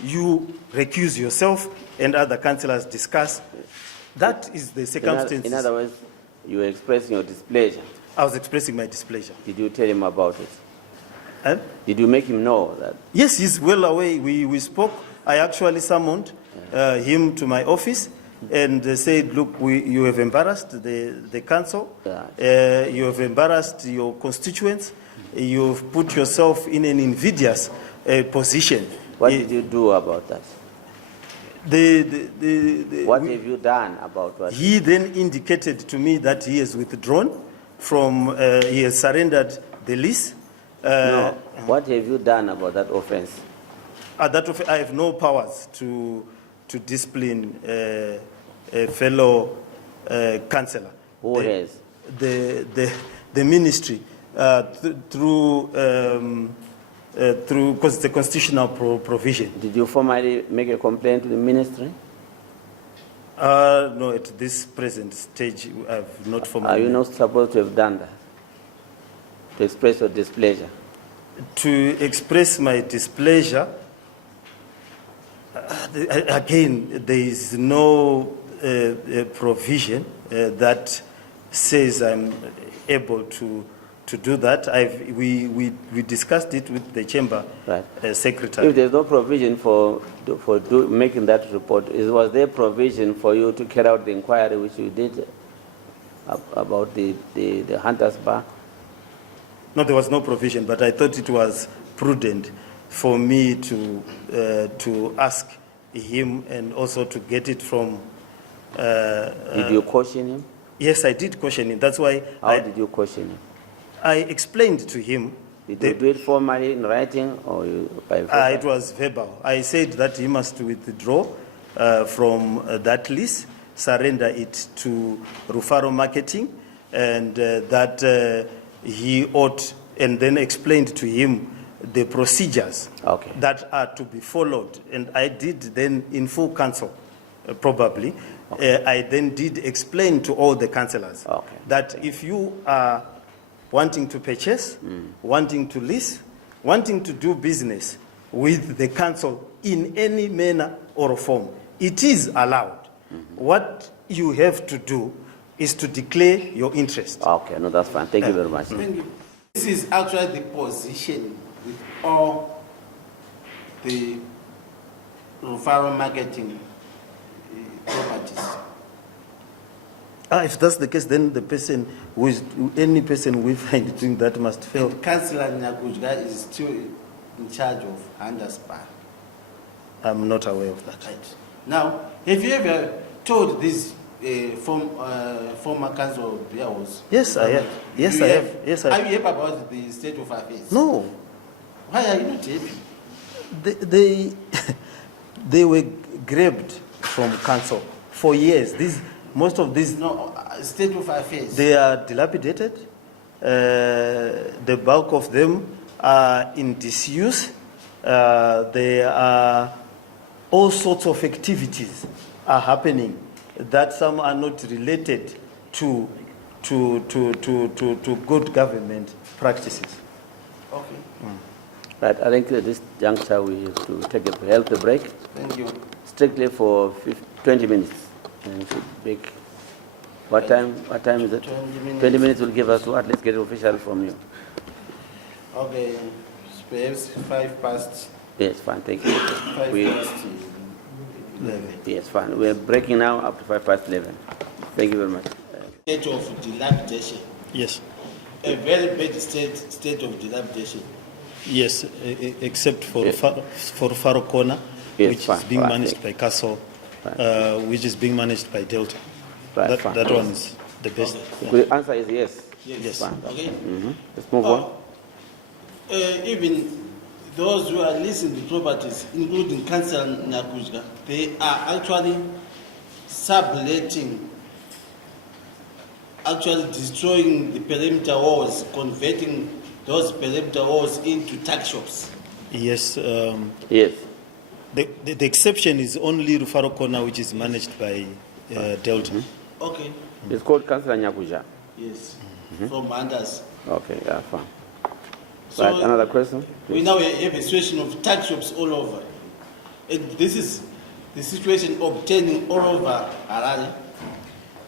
you recuse yourself and other councillors discuss. That is the circumstances. In other words, you were expressing your displeasure. I was expressing my displeasure. Did you tell him about it? Did you make him know that? Yes, he's well aware. We spoke. I actually summoned him to my office and said, look, you have embarrassed the council. You have embarrassed your constituents. You've put yourself in an invidious position. What did you do about that? What have you done about what? He then indicated to me that he has withdrawn from, he has surrendered the lease. No. What have you done about that offense? I have no powers to discipline a fellow councillor. Who has? The ministry through because it's a constitutional provision. Did you formally make a complaint to the ministry? No, at this present stage, I've not formally. Are you not supposed to have done that? To express your displeasure? To express my displeasure, again, there is no provision that says I'm able to do that. We discussed it with the chamber Right. secretary. If there's no provision for making that report, was there provision for you to carry out the inquiry which you did about the Hunters Bar? No, there was no provision, but I thought it was prudent for me to ask him and also to get it from. Did you caution him? Yes, I did caution him. That's why. How did you caution him? I explained to him. Did you do it formally in writing or by verbal? It was verbal. I said that he must withdraw from that list, surrender it to Rufaro Marketing, and that he ought, and then explained to him the procedures Okay. that are to be followed. And I did then in full council, probably. I then did explain to all the councillors that if you are wanting to purchase, wanting to lease, wanting to do business with the council in any manner or form, it is allowed. What you have to do is to declare your interest. Okay, no, that's fine. Thank you very much. Thank you. This is actually the position with all the Rufaro Marketing properties. If that's the case, then the person any person we find doing that must fail. Councillor Nyakujga is still in charge of Hunters Bar. I'm not aware of that. Right. Now, have you ever told this former council of beer house? Yes, I have. Yes, I have. Yes, I have. Are you happy about the state of affairs? No, Why are you not happy? they were grabbed from council for years. Most of these, No, state of affairs. they are dilapidated. The bulk of them are in disuse. There are all sorts of activities are happening that some are not related to good government practices. Okay. Right, I think at this juncture we have to take a health break, Thank you. strictly for 20 minutes. And we should break. What time is it? 20 minutes. 20 minutes will give us what? Let's get it official from you. Okay, perhaps 5 past. Yes, fine, thank you. 5 We- past 11. Yes, fine. We're breaking now up to 5:11. Thank you very much. State of dilapidation. Yes, A very bad state of dilapidation. yes, except for Yes. for Faro Corner, Yes, which fine, is being fine, managed thank by Castle, which is being managed by Delta. Right, fine. That one's the best. The answer is yes. Yes. Fine. Okay. Let's move on. Even those who are leasing the properties, including Councillor Nyakujga, they are actually subletting, actually destroying the perimeter walls, converting those perimeter walls into tuck shops. Yes. Yes. The exception is only Rufaro Corner, which is managed by Delta. Okay. It's called Councillor Nyakuja. Yes. From Hunters. Okay, yeah, fine. So Right, another question? we now have a situation of tuck shops all over. And this is the situation obtaining all over Harare.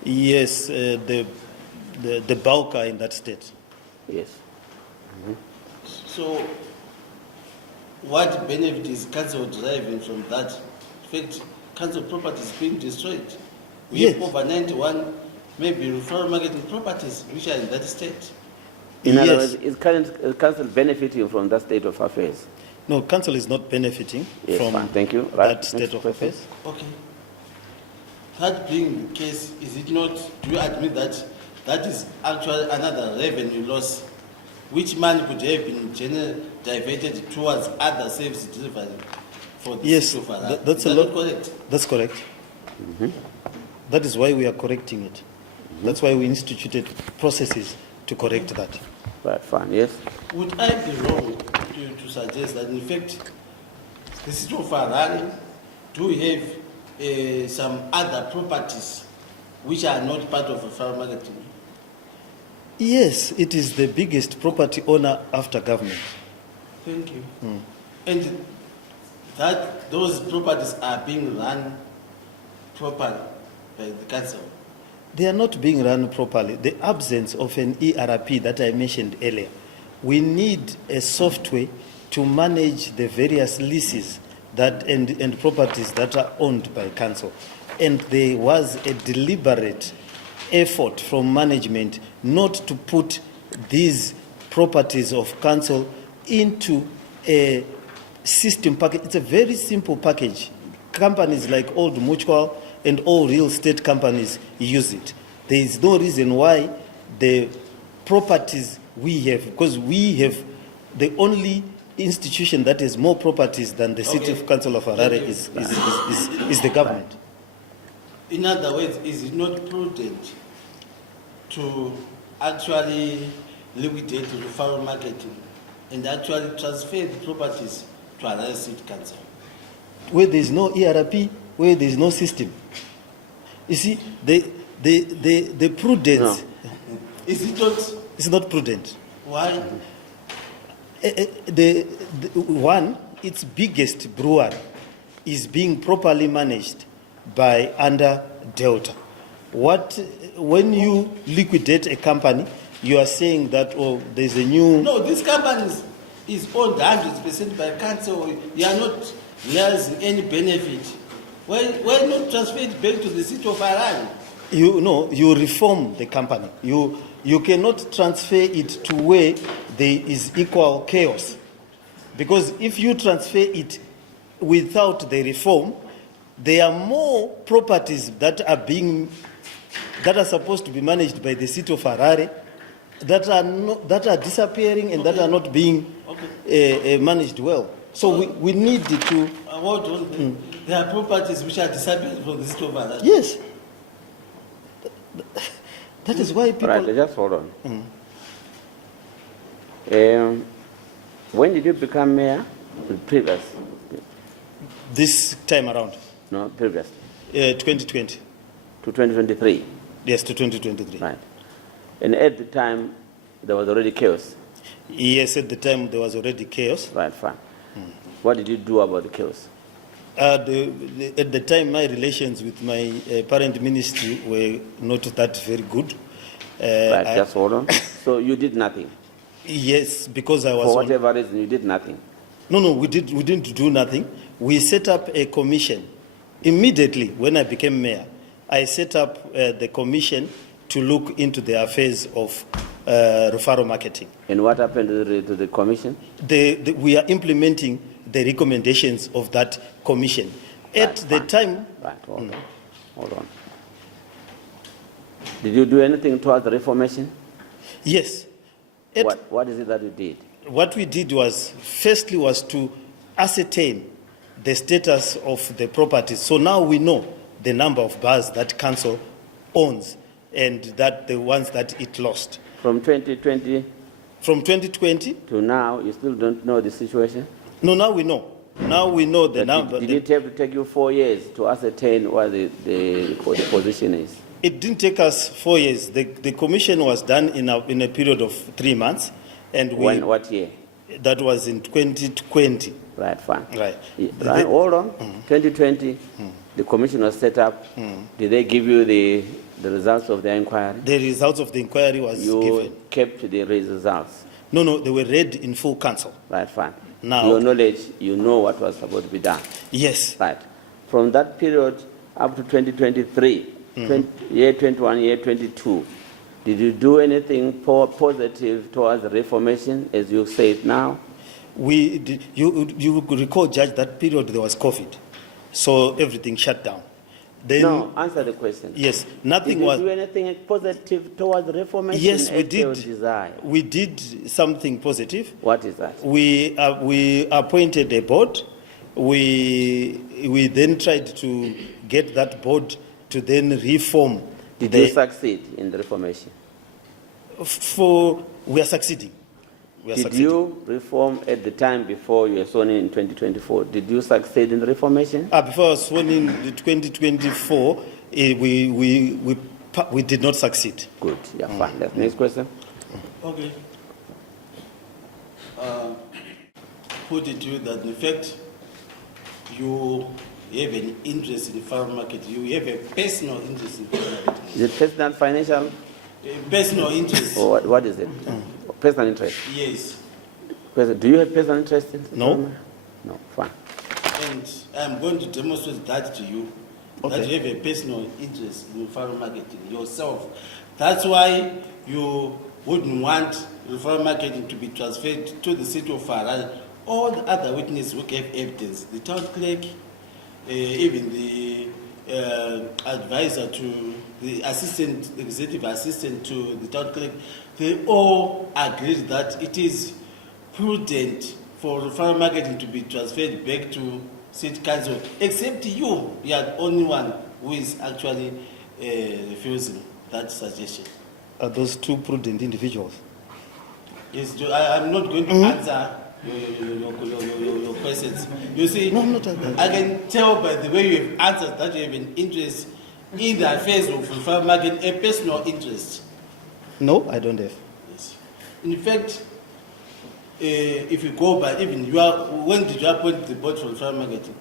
Yes, the bulk are in that state. Yes. So, what benefit is council deriving from that? In fact, council property is being destroyed. We Yes. have over 91, maybe referral marketing properties which are in that state. In other Yes. words, is council benefiting from that state of affairs? No, council is not benefiting Yes, from fine. Thank you. Right. that state Next of question. affairs. Okay. That being the case, is it not, do you admit that that is actually another revenue loss, which money could have been diverted towards other service delivery for the Yes, city of Harare? that's Is a that lot. not correct? That's correct. That is why we are correcting it. That's why we instituted processes to correct that. Right, fine. Yes. Would I be wrong to suggest that, in fact, the city of Harare do have some other properties which are not part of Reform marketing? Yes, it is the biggest property owner after government. Thank you. And that those properties are being run properly by the council. They are not being run properly. The absence of an ERP that I mentioned earlier. We need a software to manage the various leases that and properties that are owned by council. And there was a deliberate effort from management not to put these properties of council into a system package. It's a very simple package. Companies like Old Mutual and all real estate companies use it. There is no reason why the properties we have, because we have the only institution that has more properties than the City of Council of Harare is the government. In other words, is it not prudent to actually liquidate the referral marketing and actually transfer the properties to another city council? Where there is no ERP, where there is no system. You see, the prudence Is it not? is not prudent. Why? One, its biggest brewery is being properly managed by under Delta. When you liquidate a company, you are saying that there's a new. No, this company is owned 100% by council. You are not realizing any benefit. Why not transfer it back to the city of Harare? You reform the company. You cannot transfer it to where there is equal chaos. Because if you transfer it without the reform, there are more properties that are supposed to be managed by the city of Harare that are disappearing and that are not being managed well. So we need to. Hold on. There are properties which are disappearing from the city of Harare. Yes. That is why people. Right, just hold on. When did you become mayor? Previous? This time around. No, previous. 2020. To 2023. Yes, to 2023. Right. And at the time, there was already chaos. Yes, at the time there was already chaos. Right, fine. What did you do about the chaos? At the time, my relations with my parent ministry were not that very good. Right, just hold on. So you did nothing? Yes, because I was. For whatever reason, you did nothing? No, we didn't do nothing. We set up a commission. Immediately when I became mayor, I set up the commission to look into the affairs of referral marketing. And what happened to the commission? We are implementing the recommendations of that commission. At the time... Right, hold on. Did you do anything towards the Reformation? Yes. What is it that you did? What we did was, firstly, was to ascertain the status of the properties. So now we know the number of bars that council owns and that the ones that it lost. From 2020? From 2020 to now, you still don't know the situation? No, now we know. Now we know the number. Did it have to take you 4 years to ascertain what the position is? It didn't take us 4 years. The commission was done in a period of 3 months. And what year? That was in 2020. Right, fine. Right. Right, hold on. 2020, the commission was set up. Did they give you the results of the inquiry? The results of the inquiry was given. You kept the results? No, they were read in full council. Right, fine. Now, your knowledge, you know what was supposed to be done. Yes. Right. From that period up to 2023, year 21, year 22, did you do anything positive towards the Reformation, as you say it now? We did, you recall, Judge, that period there was COVID, so everything shut down. Then, no, answer the question. Yes, nothing was. Did you do anything positive towards the Reformation? Yes, we as your did. desire? We did something positive. What is that? We appointed a board. We then tried to get that board to then reform. Did you succeed in the Reformation? We are succeeding. we are Did succeeding. you reform at the time before you were sworn in 2024? Did you succeed in the reformation? Before I was sworn in the 2024, we did not succeed. Good. Yeah, fine. That's next question. Okay. Put it to you that in fact you have an interest in the farm market. You have a personal interest in the farm market. Is it personal, financial, A personal interest. or what is it? Personal interest. Yes. Do you have personal interest in No. farmer? No, fine. And I'm going to demonstrate that to you. That Okay. you have a personal interest in farm marketing yourself. That's why you wouldn't want the farm marketing to be transferred to the city of Harare. All the other witnesses who gave evidence, the town clerk, even the advisor to the executive assistant to the town clerk, they all agreed that it is prudent for the farm marketing to be transferred back to city council, except you. You are the only one who is actually refusing that suggestion. Are those two prudent individuals? Yes, I'm not going to answer your questions. You see, No, not I can tell by the way you have answered that you have an interest in the affairs of the farm market, a personal interest. No, I don't have. Yes. In fact, if you go by even when did you appoint the board for farm marketing?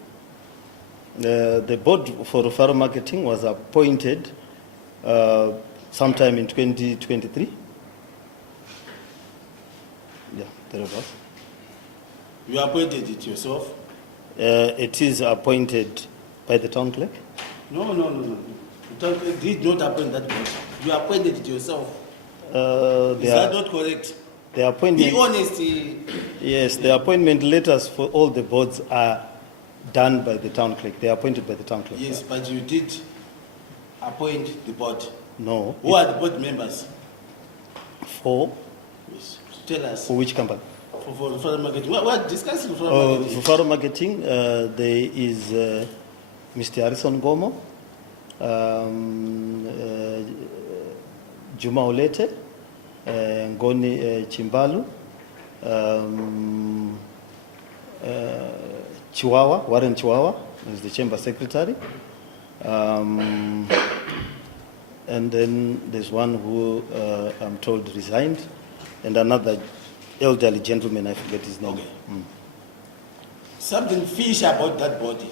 The board for farm marketing was appointed sometime in 2023. Yeah, thereabouts. You appointed it yourself? It is appointed by the town clerk. No. The town clerk did not appoint that board. You appointed it yourself. Is that not correct? The appointment. Be honest. Yes, the appointment letters for all the boards are done by the town clerk. They are appointed by the town clerk. Yes, but you did appoint the board. No. Who are the board members? For Yes. Tell us. for which company? For the farm marketing. What discussing farm For marketing? farm marketing, there is Mr. Harrison Gomo, Juma Olete, Ngoni Chimbalu, Chihuahua, Warren Chihuahua is the chamber secretary. And then there's one who I'm told resigned, and another elderly gentleman, I forget his name. Okay. Something fish about that body.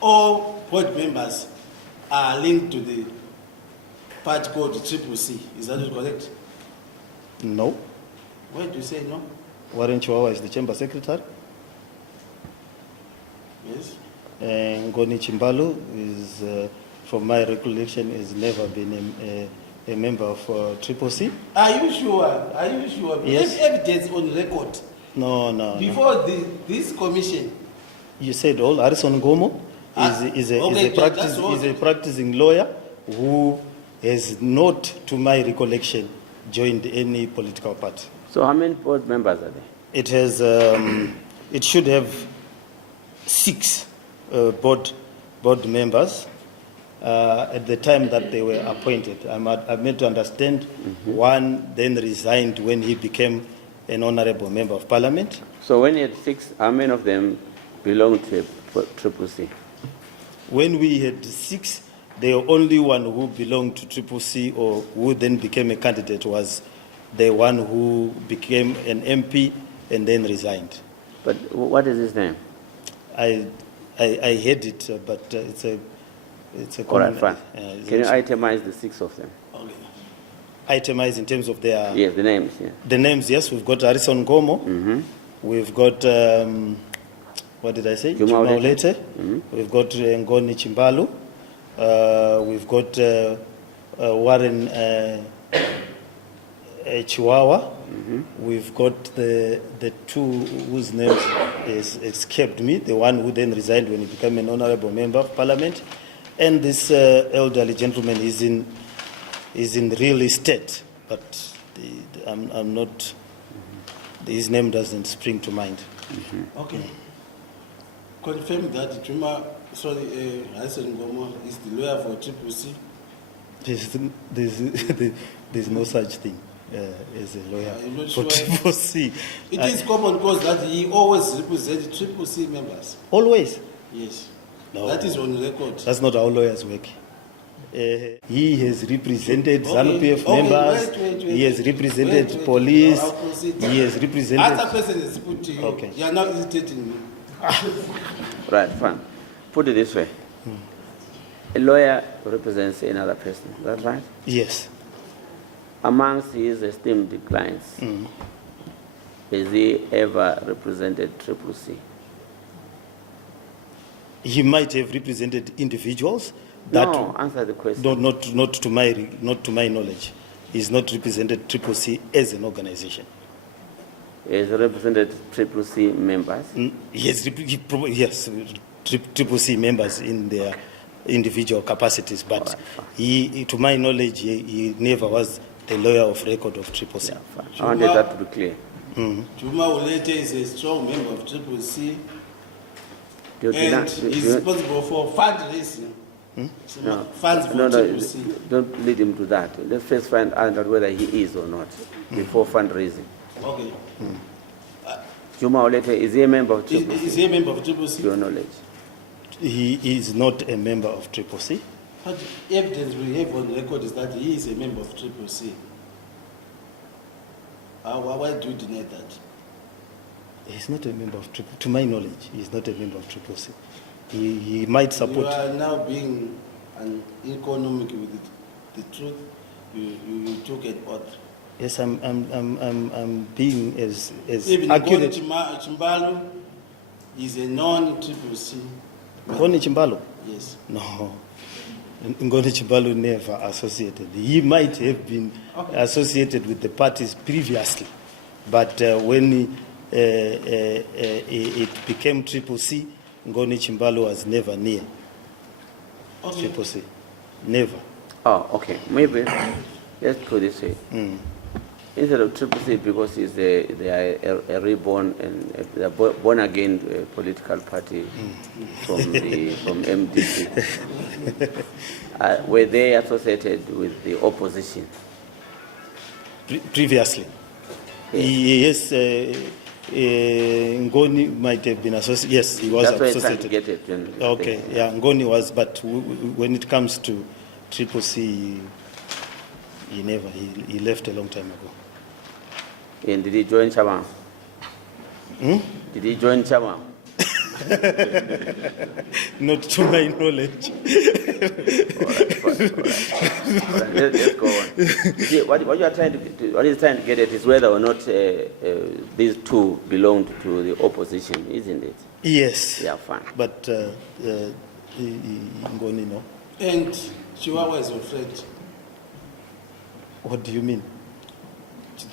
All board members are linked to the party called the CCC. Is that correct? No. Why do you say no? Warren Chihuahua is the chamber secretary. Yes. And Ngoni Chimbalu is, from my recollection, has never been a member of CCC. Are you sure? Are you sure? Yes. Have evidence on record. No. Before this commission. You said all. Harrison Gomo is a practicing lawyer who has not, to my recollection, joined any political party. So how many board members are there? It has. It should have 6 board members. At the time that they were appointed, I'm made to understand one then resigned when he became an honorable member of parliament. So when you had 6, how many of them belong to CCC? When we had 6, the only one who belonged to CCC or who then became a candidate was the one who became an MP and then resigned. But what is his name? I heard it, but it's a All right, common. fine. Can you itemize the 6 of them? Okay. Itemize in terms of their Yes, the names. Yeah. the names. Yes, we've got Harrison Gomo. We've got what did I say? Juma Olete. We've got Ngoni Chimbalu. We've got Warren Chihuahua. We've got the 2 whose names escaped me. The one who then resigned when he became an honorable member of parliament, and this elderly gentleman is in real estate, but I'm not. His name doesn't spring to mind. Okay. Confirm that Juma, Harrison Gomo is the lawyer for CCC. There's no such thing. as a lawyer I'm not for sure. Triple C. It is common cause that he always represents Triple C members. Always. Yes. No. That is on record. That's not how lawyers work. He has represented Okay, ZANU-PF okay, members. wait. He has represented police. I'll proceed. He has represented. Other person is put to you. Okay. You are now irritating me. Right, fine. Put it this way. A lawyer represents another person, is that right? Yes. Amongst his esteemed clients, has he ever represented Triple C? He might have represented individuals. That No, answer the question. not to my knowledge. He's not represented Triple C as an organization. He has represented Triple C members. Yes, Triple C members in their individual capacities, but he, to my knowledge, he never was the lawyer of record of Triple C. Yeah, fine. I wanted that to be clear. Juma Ulete is a strong member of Triple C Do you and deny- he's do you- responsible for fundraising. No, Funds for no, Triple C. don't lead him to that. Let's first find out whether he is or not before fundraising. Okay. Juma Olete, is he a member of Triple Is C? he a member of Triple To C? your knowledge? He is not a member of Triple C. But evidence we have on record is that he is a member of Triple C. Why do you deny that? He's not a member of Triple. To my knowledge, he's not a member of Triple C. He might You support. are now being an economic with the truth. You took an oath. Yes, I'm being as Even accurate. Ngoni Chimbalu is a non-Triple C. Ngoni Chimbalu? Yes. No. Ngoni Chimbalu never associated. He might have been associated with the parties previously, but when it became Triple C, Ngoni Chimbalu was never near Triple C. Never. Oh, okay. Maybe let's put it this way. Instead of Triple C, because they are a reborn and a born again political party from MDC. Were they associated with the opposition? Previously. Yes, Ngoni might have been associated. Yes, he was That's why I'm trying to associated. get it. Okay, yeah, Ngoni was, but when it comes to Triple C, he never. He left a long time ago. And did he join Chama? Did he join Chama? Not to my knowledge. Let's go on. See, what you are trying to what he's trying to get at is whether or not these two belonged to the opposition, isn't it? Yes. Yeah, fine. But Ngoni, no. And Chihuahua is your friend. What do you mean?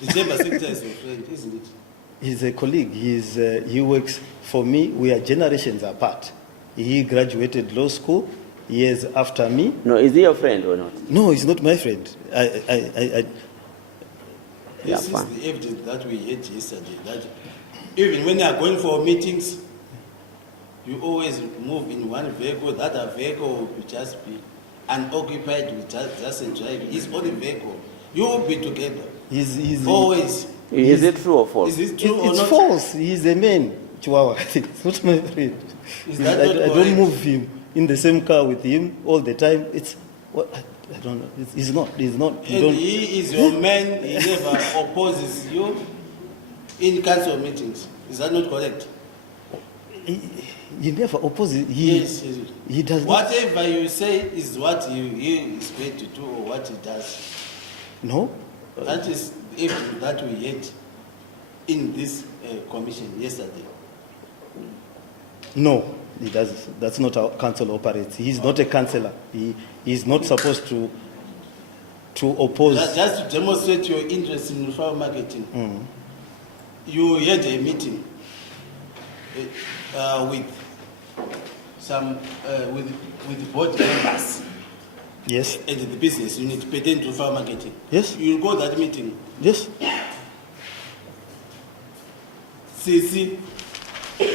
The Chamber Secretary is your friend, isn't it? He's a colleague. He works for me. We are generations apart. He graduated law school years after me. No, is he your friend or not? No, he's not my friend. Yeah, This is fine. the evidence that we had yesterday. That even when you are going for meetings, you always move in one vehicle. That other vehicle will just be unoccupied with just a driver. His own vehicle. You will be together. He's Always. Is it true or false? Is it true or It's not? false. He's a man, Chihuahua. It's not my friend. Is that I not don't correct? move him in the same car with him all the time. It's what I don't know. He's not. He's not. You And don't. he is your man. He never opposes you in council meetings. Is that not correct? He never opposes. He Yes. he does not. Whatever you say is what he is going to do or what he does. No. That is evidence that we had in this commission yesterday. No, he does. That's not how council operates. He's not a councillor. He's not supposed to oppose. Just to demonstrate your interest in farm marketing, you had a meeting with some with board members Yes. at the business unit pertaining to farm marketing. Yes. You will go that meeting. Yes. CC,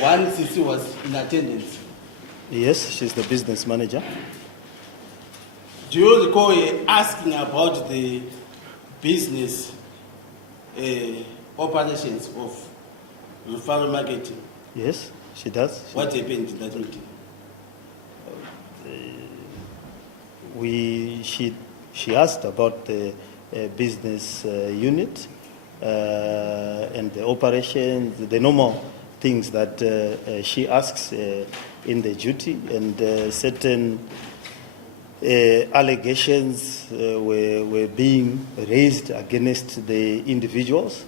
one CC was in attendance. Yes. She's the business manager. Do you recall asking about the business operations of referral marketing. Yes, she does. What happened in that meeting? She asked about the business unit and the operations, the normal things that she asks in the duty, and certain allegations were being raised against the individuals.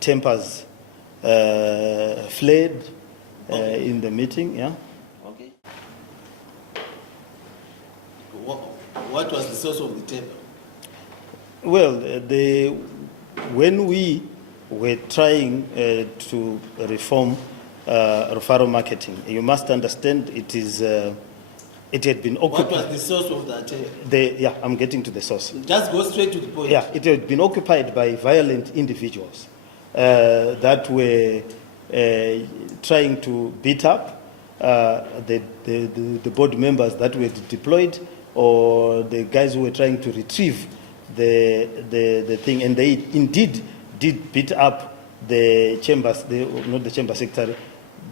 Tempers fled in the meeting, yeah. Okay. What was the source of the temper? Well, when we were trying to reform referral marketing, you must understand it had been occupied. What was the source of that temper? I'm getting to the source. Just go straight to the point. Yeah, it had been occupied by violent individuals that were trying to beat up the board members that were deployed, or the guys who were trying to retrieve the thing, and they indeed did beat up the chambers, not the chamber secretary,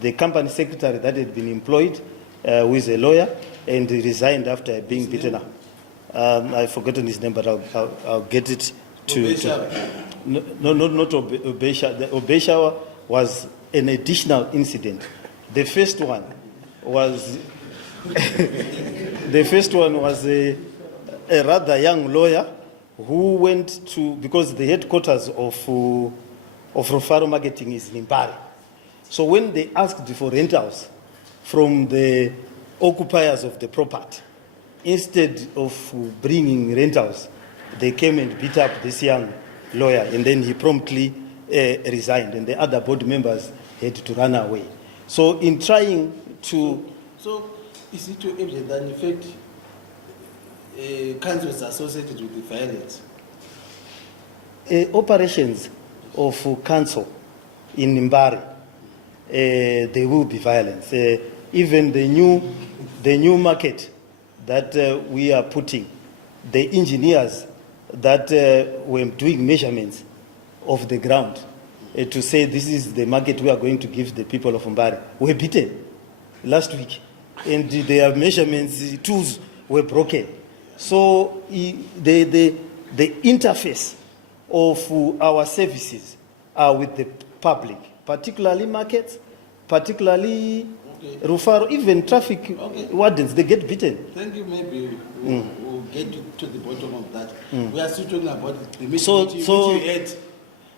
the company secretary that had been employed, who is a lawyer, and he resigned after being beaten up. I've forgotten his name, but I'll get it to. No, not Obesha. The Obesha was an additional incident. The first one was a rather young lawyer who went to, because the headquarters of referral marketing is in Mbari. So when they asked for rentals from the occupiers of the property, instead of bringing rentals, they came and beat up this young lawyer, and then he promptly resigned, and the other board members had to run away. So in trying to... So is it too evident that in fact councils associated with the violence? Operations of council in Mbari, there will be violence. Even the new market that we are putting, the engineers that were doing measurements of the ground to say this is the market we are going to give the people of Mbari were beaten last week, and their measurements tools were broken. So the interface of our services are with the public, particularly markets, particularly referral, even traffic wardens, they get beaten. Thank you. Maybe we'll get to the bottom of that. We are still talking about the meeting which you had.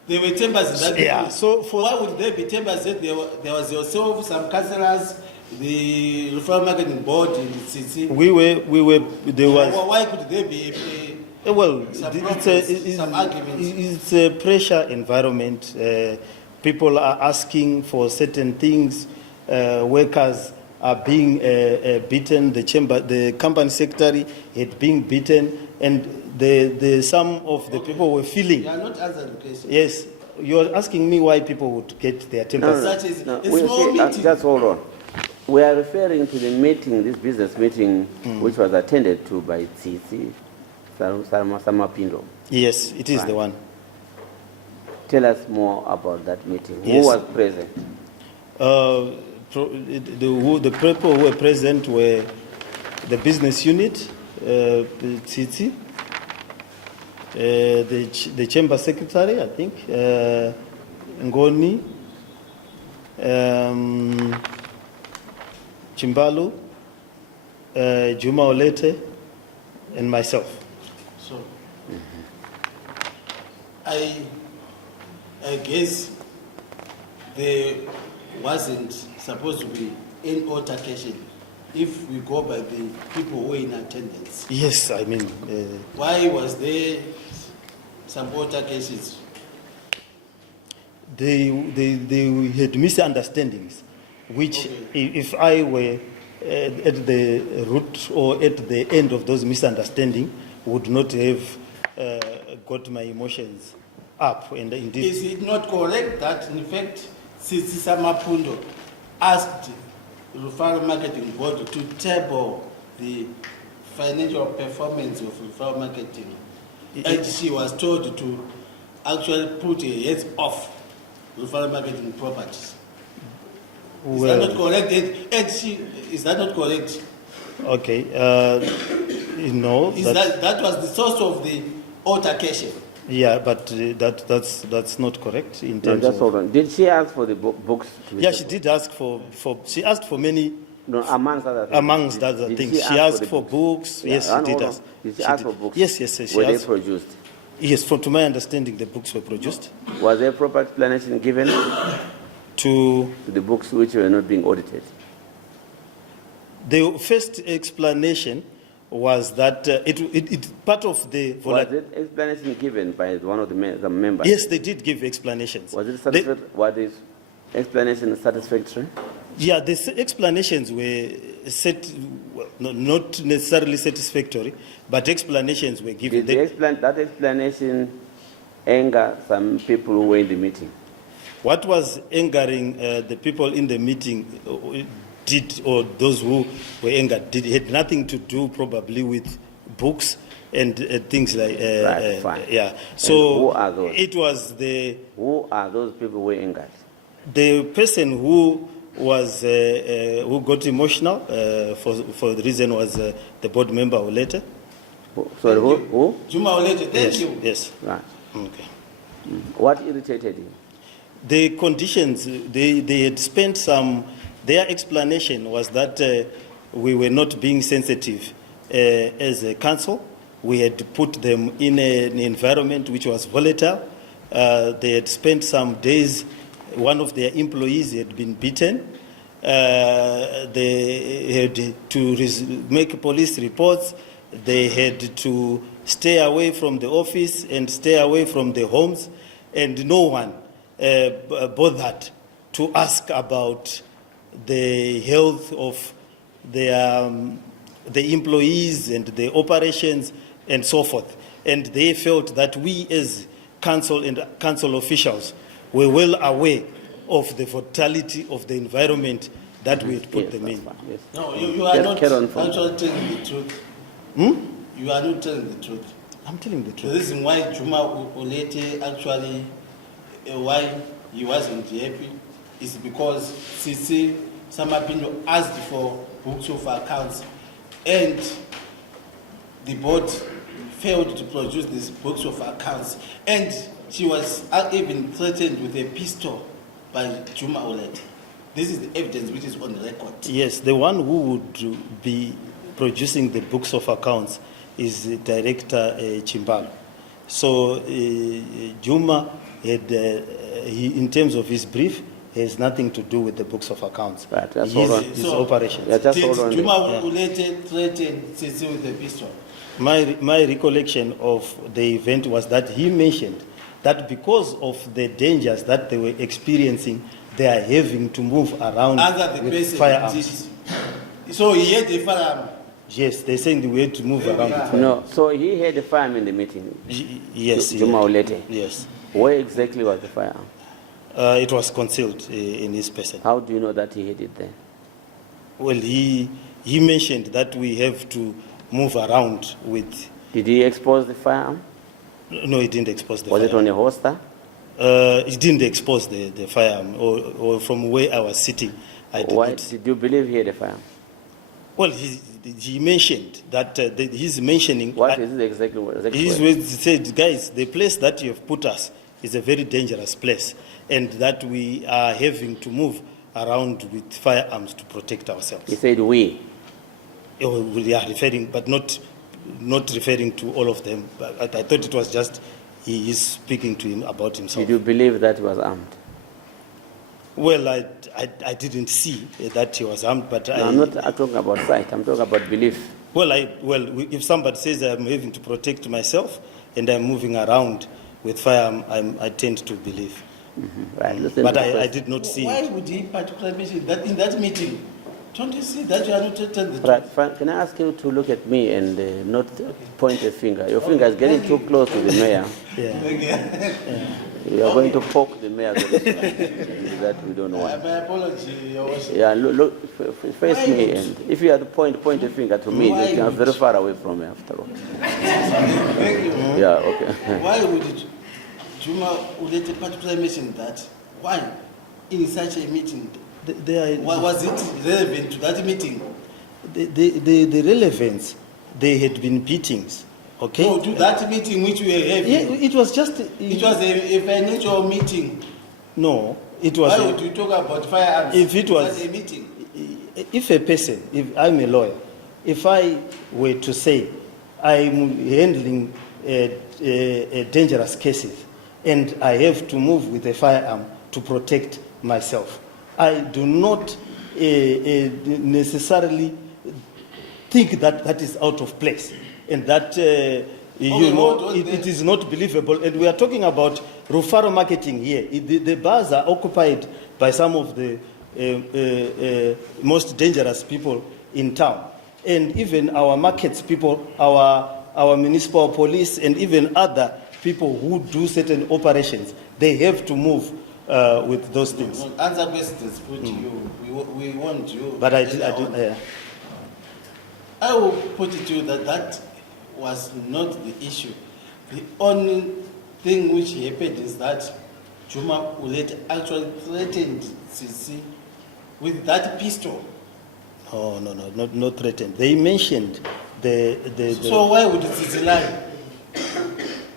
There were chambers in that meeting. Yeah, so why would there be chambers? There was yourself, some councillors, the referral marketing board in CC. There was. Why could there be some arguments? It's a pressure environment. People are asking for certain things. Workers are being beaten. The company secretary had been beaten, and some of the people were feeling. You are not answering the question. Yes, you are asking me why people would get their tempers. Just hold on. We are referring to the meeting, this business meeting, which was attended to by Tsitsi Samapindo. Yes, it is the one. Tell us more about that meeting. Yes. Who was present? The people who were present were the business unit, Tsitsi, the chamber secretary, I think, Ngoni, Chimbalu, Juma Olete, and myself. So, I guess there wasn't supposed to be any altercation if we go by the people who were in attendance. Yes, I mean... why was there some altercations? They had misunderstandings, which if I were at the root or at the end of those misunderstandings, would not have got my emotions up. And indeed, is it not correct that in fact Tsitsi Samapundo asked the referral marketing board to table the financial performance of referral marketing, and she was told to actually put a heads off referral marketing properties. Is Well- that not correct? Is that not correct? Okay. No. That was the source of the altercation. Yeah, but that's not correct in No, terms just of. hold on. Did she ask for the books? to be Yeah, she separate? did ask for. She asked for many. No, amongst other things. Amongst other Did things, she ask asked for books. Yeah, Yes, she and did hold on. ask. Did she She ask did. for books? Yes. She Were they asked. produced? Yes, to my understanding, the books were produced Was there proper explanation given to. to the books which were not being audited? The first explanation was that it part of the. Was it explanation given by one of the members? Yes, they did give explanations. Was it They- satisfactory? Was the explanation satisfactory? Yeah, the explanations were not necessarily satisfactory, but explanations were given. Did that explanation anger some people who were in the meeting? What was angering the people in the meeting or those who were angered, had nothing to do probably with books and things like Right, fine. yeah. And So who are those? it was Who are those people who were angered? the person who was who got emotional for the reason was the board member later. Sorry, who? Juma Olete, thank Yes, you. yes. Right. Okay. What irritated you? The conditions, they had spent some, their explanation was that we were not being sensitive as a council. We had put them in an environment which was volatile. They had spent some days, one of their employees had been beaten. They had to make police reports. They had to stay away from the office and stay away from the homes, and no one bothered to ask about the health of the employees and the operations and so forth. And they felt that we as council and council officials were well aware of the vitality of the environment that we had put Yes, them that's in. fine, yes. No, you are Just not carry on from- actually telling the truth. You are not telling the truth. I'm telling the The truth. reason why Juma Olete actually, why he wasn't happy is because CC Samapino asked for books of accounts and the board failed to produce these books of accounts, and she was even threatened with a pistol by Juma Olete. This is the evidence which is on the record. Yes, the one who would be producing the books of accounts is Director Chimbalo. So Juma had, in terms of his brief, has nothing to do with the books of accounts. Right, just hold on. His operations. Yeah, just Did hold on. Juma Olete threaten CC with a pistol? My recollection of the event was that he mentioned that because of the dangers that they were experiencing, they are having to move around Under the with person firearms. did. So he had a firearm. Yes, they're saying we had to move around with firearms. No, so he had a firearm in the meeting. Yes. Juma Olete. Yes. Where exactly was the firearm? It was concealed in his person. How do you know that he had it there? Well, he mentioned that we have to move around with. Did he expose the firearm? No, he didn't expose the Was it firearm. on a holster? He didn't expose the firearm, or from where I was sitting. I did Why not. did you believe he had a firearm? Well, he mentioned that he's mentioning. What is it exactly? His words said, guys, the place that you have put us is a very dangerous place, and that we are having to move around with firearms to protect ourselves. He said we. We are referring, but not referring to all of them. But I thought it was just he is speaking to him about himself. Did you believe that he was armed? Well, I didn't see that he was armed, but No, I'm not talking about sight. I'm talking about belief. Well, if somebody says I'm having to protect myself and I'm moving around with firearm, I tend to believe. Right. Listen But to the I question. did not see Why it. would he particularly mention that in that meeting? Don't you see that you are not telling the truth? Right, Frank, can I ask you to look at me and not point a finger? Your finger is getting too close to the mayor. Yeah. You are going to poke the mayor. That we don't want. My apology, Your Worship. Yeah, face me, and if you have to point a finger to me, Why you are would- very far away from me after all. Thank you. Yeah, okay. Why would it? Juma Ulete particularly mentioned that. Why? In such a meeting, was it relevant to that meeting? The relevance, there had been beatings, okay? No, to that meeting which we were having. Yeah, it was just... It was a financial meeting. No, it was... Why would you talk about firearms? If it was... a meeting. If a person, if I'm a lawyer, if I were to say I'm handling dangerous cases and I have to move with a firearm to protect myself, I do not necessarily think that that is out of place and that it is not believable. And we are talking about Rufaro marketing here. The bars are occupied by some of the most dangerous people in town, and even our markets people, our municipal police, and even other people who do certain operations, they have to move with those things. Answer questions put to you. We want you. But I will put it to you that was not the issue. The only thing which happened is that Juma Ulete actually threatened CC with that pistol. Oh, no, not threatened. They mentioned the So why would CC lie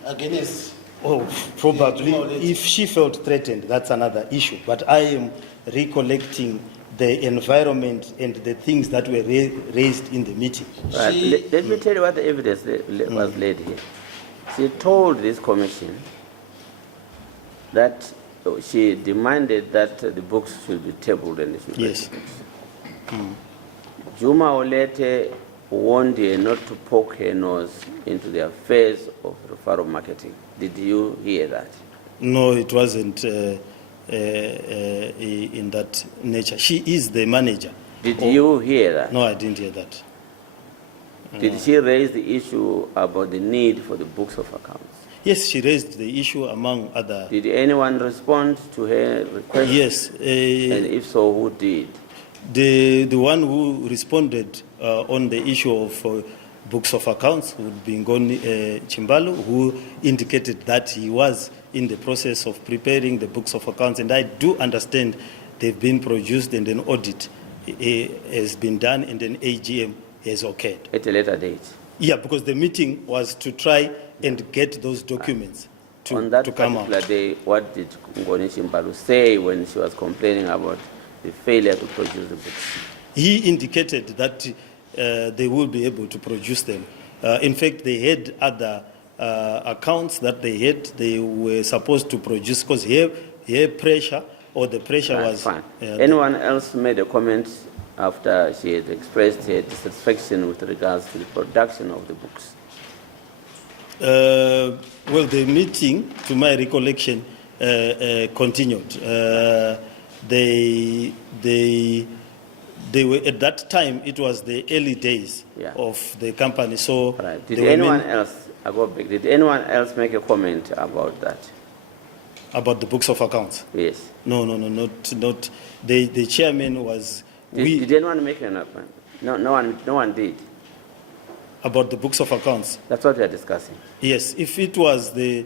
against? Oh, probably. If she felt threatened, that's another issue. But I am recollecting the environment and the things that were raised in the meeting. Right. Let me tell you what the evidence was laid here. She told this commission that she demanded that the books should be tabled and should Yes. be Juma Ulete warned her not to poke her nose into the affairs of Rufaro marketing. Did you hear that? No, it wasn't in that nature. She is the manager. Did you hear that? No, I didn't hear that. Did she raise the issue about the need for the books of accounts? Yes, she raised the issue among other... Did anyone respond to her request? Yes. And if so, who did? The one who responded on the issue of books of accounts would be Ngoni Chimbalu, who indicated that he was in the process of preparing the books of accounts. And I do understand they've been produced and an audit has been done and an AGM has occurred. At a later date? Yeah, because the meeting was to try and get those documents On that to come out. particular day, what did Ngoni Chimbalu say when she was complaining about the failure to produce the books? He indicated that they will be able to produce them. In fact, they had other accounts that they were supposed to produce because here pressure, or the pressure Right, was... fine. Anyone else made a comment after she had expressed her dissatisfaction with regards to the production of the books? Well, the meeting, to my recollection, continued. They were, at that time, it was the early days of the company. So, right. Did anyone else, I go back, did anyone else make a comment about that? About the books of accounts? Yes. No, not. The chairman was... Did anyone make an appointment? No one did. About the books of accounts? That's what we are discussing. Yes, if it was the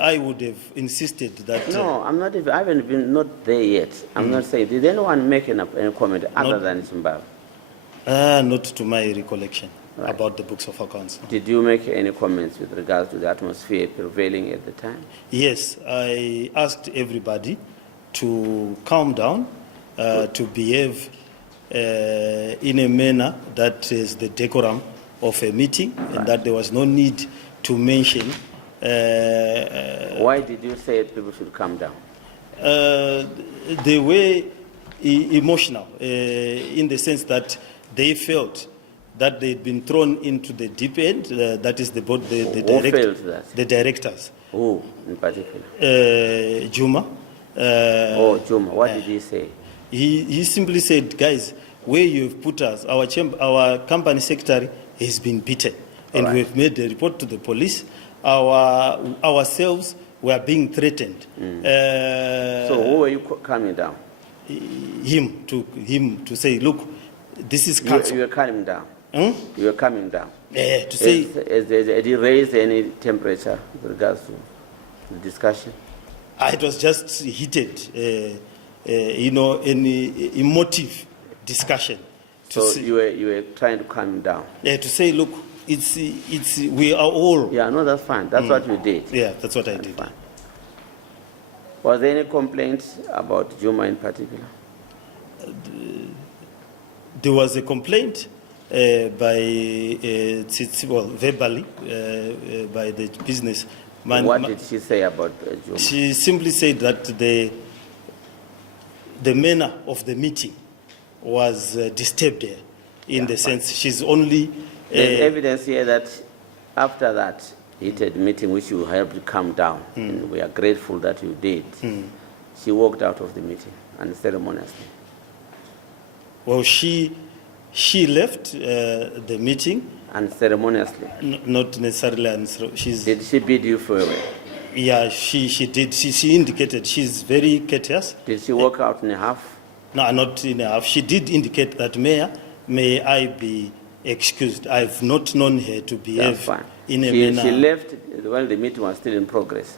I would have insisted that... No, I haven't been not there yet. I'm not saying, did anyone make any comment other than Zimbabwe? Not to my recollection about the books of accounts. No. Did you make any comments with regards to the atmosphere prevailing at the time? Yes, I asked everybody to calm down, to behave in a manner that is the decorum of a meeting, and that there was no need to mention... Why did you say people should calm down? They were emotional in the sense that they felt that they'd been thrown into the deep end. That is the board, the directors. Who in particular? Juma. Juma. What did he say? He simply said, guys, where you've put us, our company secretary has been beaten, and we've made a report to the police. Ourselves were being threatened. So who were you calming down? Him to say, look, this is council. You were calming down. Hmm? You were calming down. To say, did he raise any temperature with regards to? the discussion? It was just heated, an emotive discussion. So you were trying to calm him down? To say, look, we are all. Yeah, no, that's fine. That's what you did. Yeah, that's what I did. Fine. Was there any complaints about Juma in particular? There was a complaint verbally by the businessman. What did she say about Juma? She simply said that the manner of the meeting was disturbed there, in the sense she's only. There's evidence here that after that heated meeting, which you helped calm down, and we are grateful that you did, she walked out of the meeting unceremoniously. Well, she left the meeting. Unceremoniously? Not necessarily. Did she bid you farewell? Yeah, she did. She indicated she's very courteous. Did she walk out in a half? No, not in a half. She did indicate that, Mayor, may I be excused. I've not known her to behave in a manner. She left while the meeting was still in progress?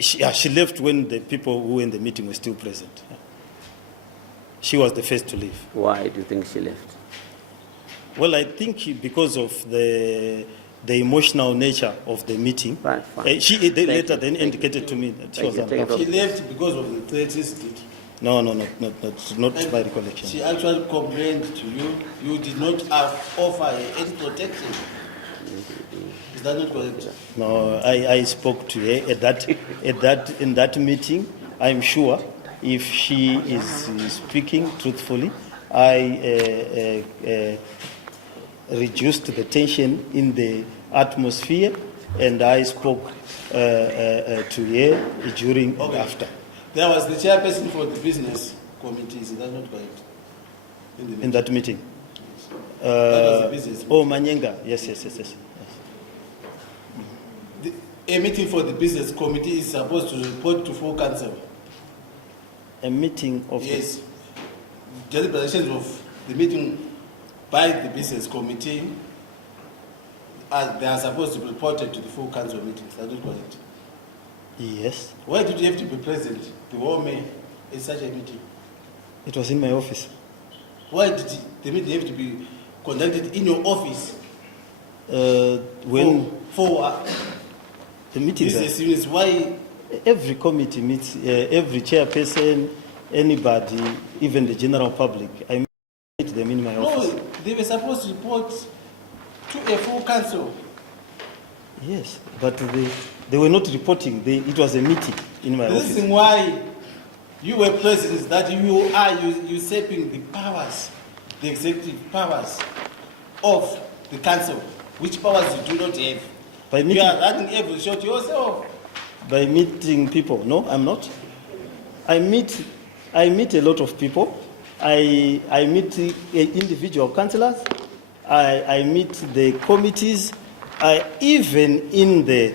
She left when the people who were in the meeting were still present. She was the first to leave. Why do you think she left? Well, I think because of the emotional nature of the meeting. Right, fine. They later then indicated to me that she was uncomfortable. She left because of the threats. No, not my recollection. She actually complained to you. You did not offer her any protection. Is that not correct? No, I spoke to her in that meeting. I'm sure if she is speaking truthfully, I reduced the tension in the atmosphere, and I spoke to her during and after. There was the chairperson for the business committee. Is that not correct? In that meeting? That was the business meeting. Manyenga. Yes. A meeting for the business committee is supposed to report to full council. A meeting of... Yes. Deliberations of the meeting by the business committee, they are supposed to be reported to the full council meeting. Is that not correct? Yes. Why did you have to be present, the whole May, in such a meeting? It was in my office. Why did the meeting have to be conducted in your office? For the meeting... business units, why... Every committee meets, every chairperson, anybody, even the general public. I meet them in my office. No, they were supposed to report to a full council. Yes, but they were not reporting. It was a meeting in my office. The reason why you were present is that you are usurping the powers, the executive powers of the council, which powers you do not have. You are running every shot yourself. By meeting people? No, I'm not. I meet a lot of people. I meet individual councillors. I meet the committees. Even in the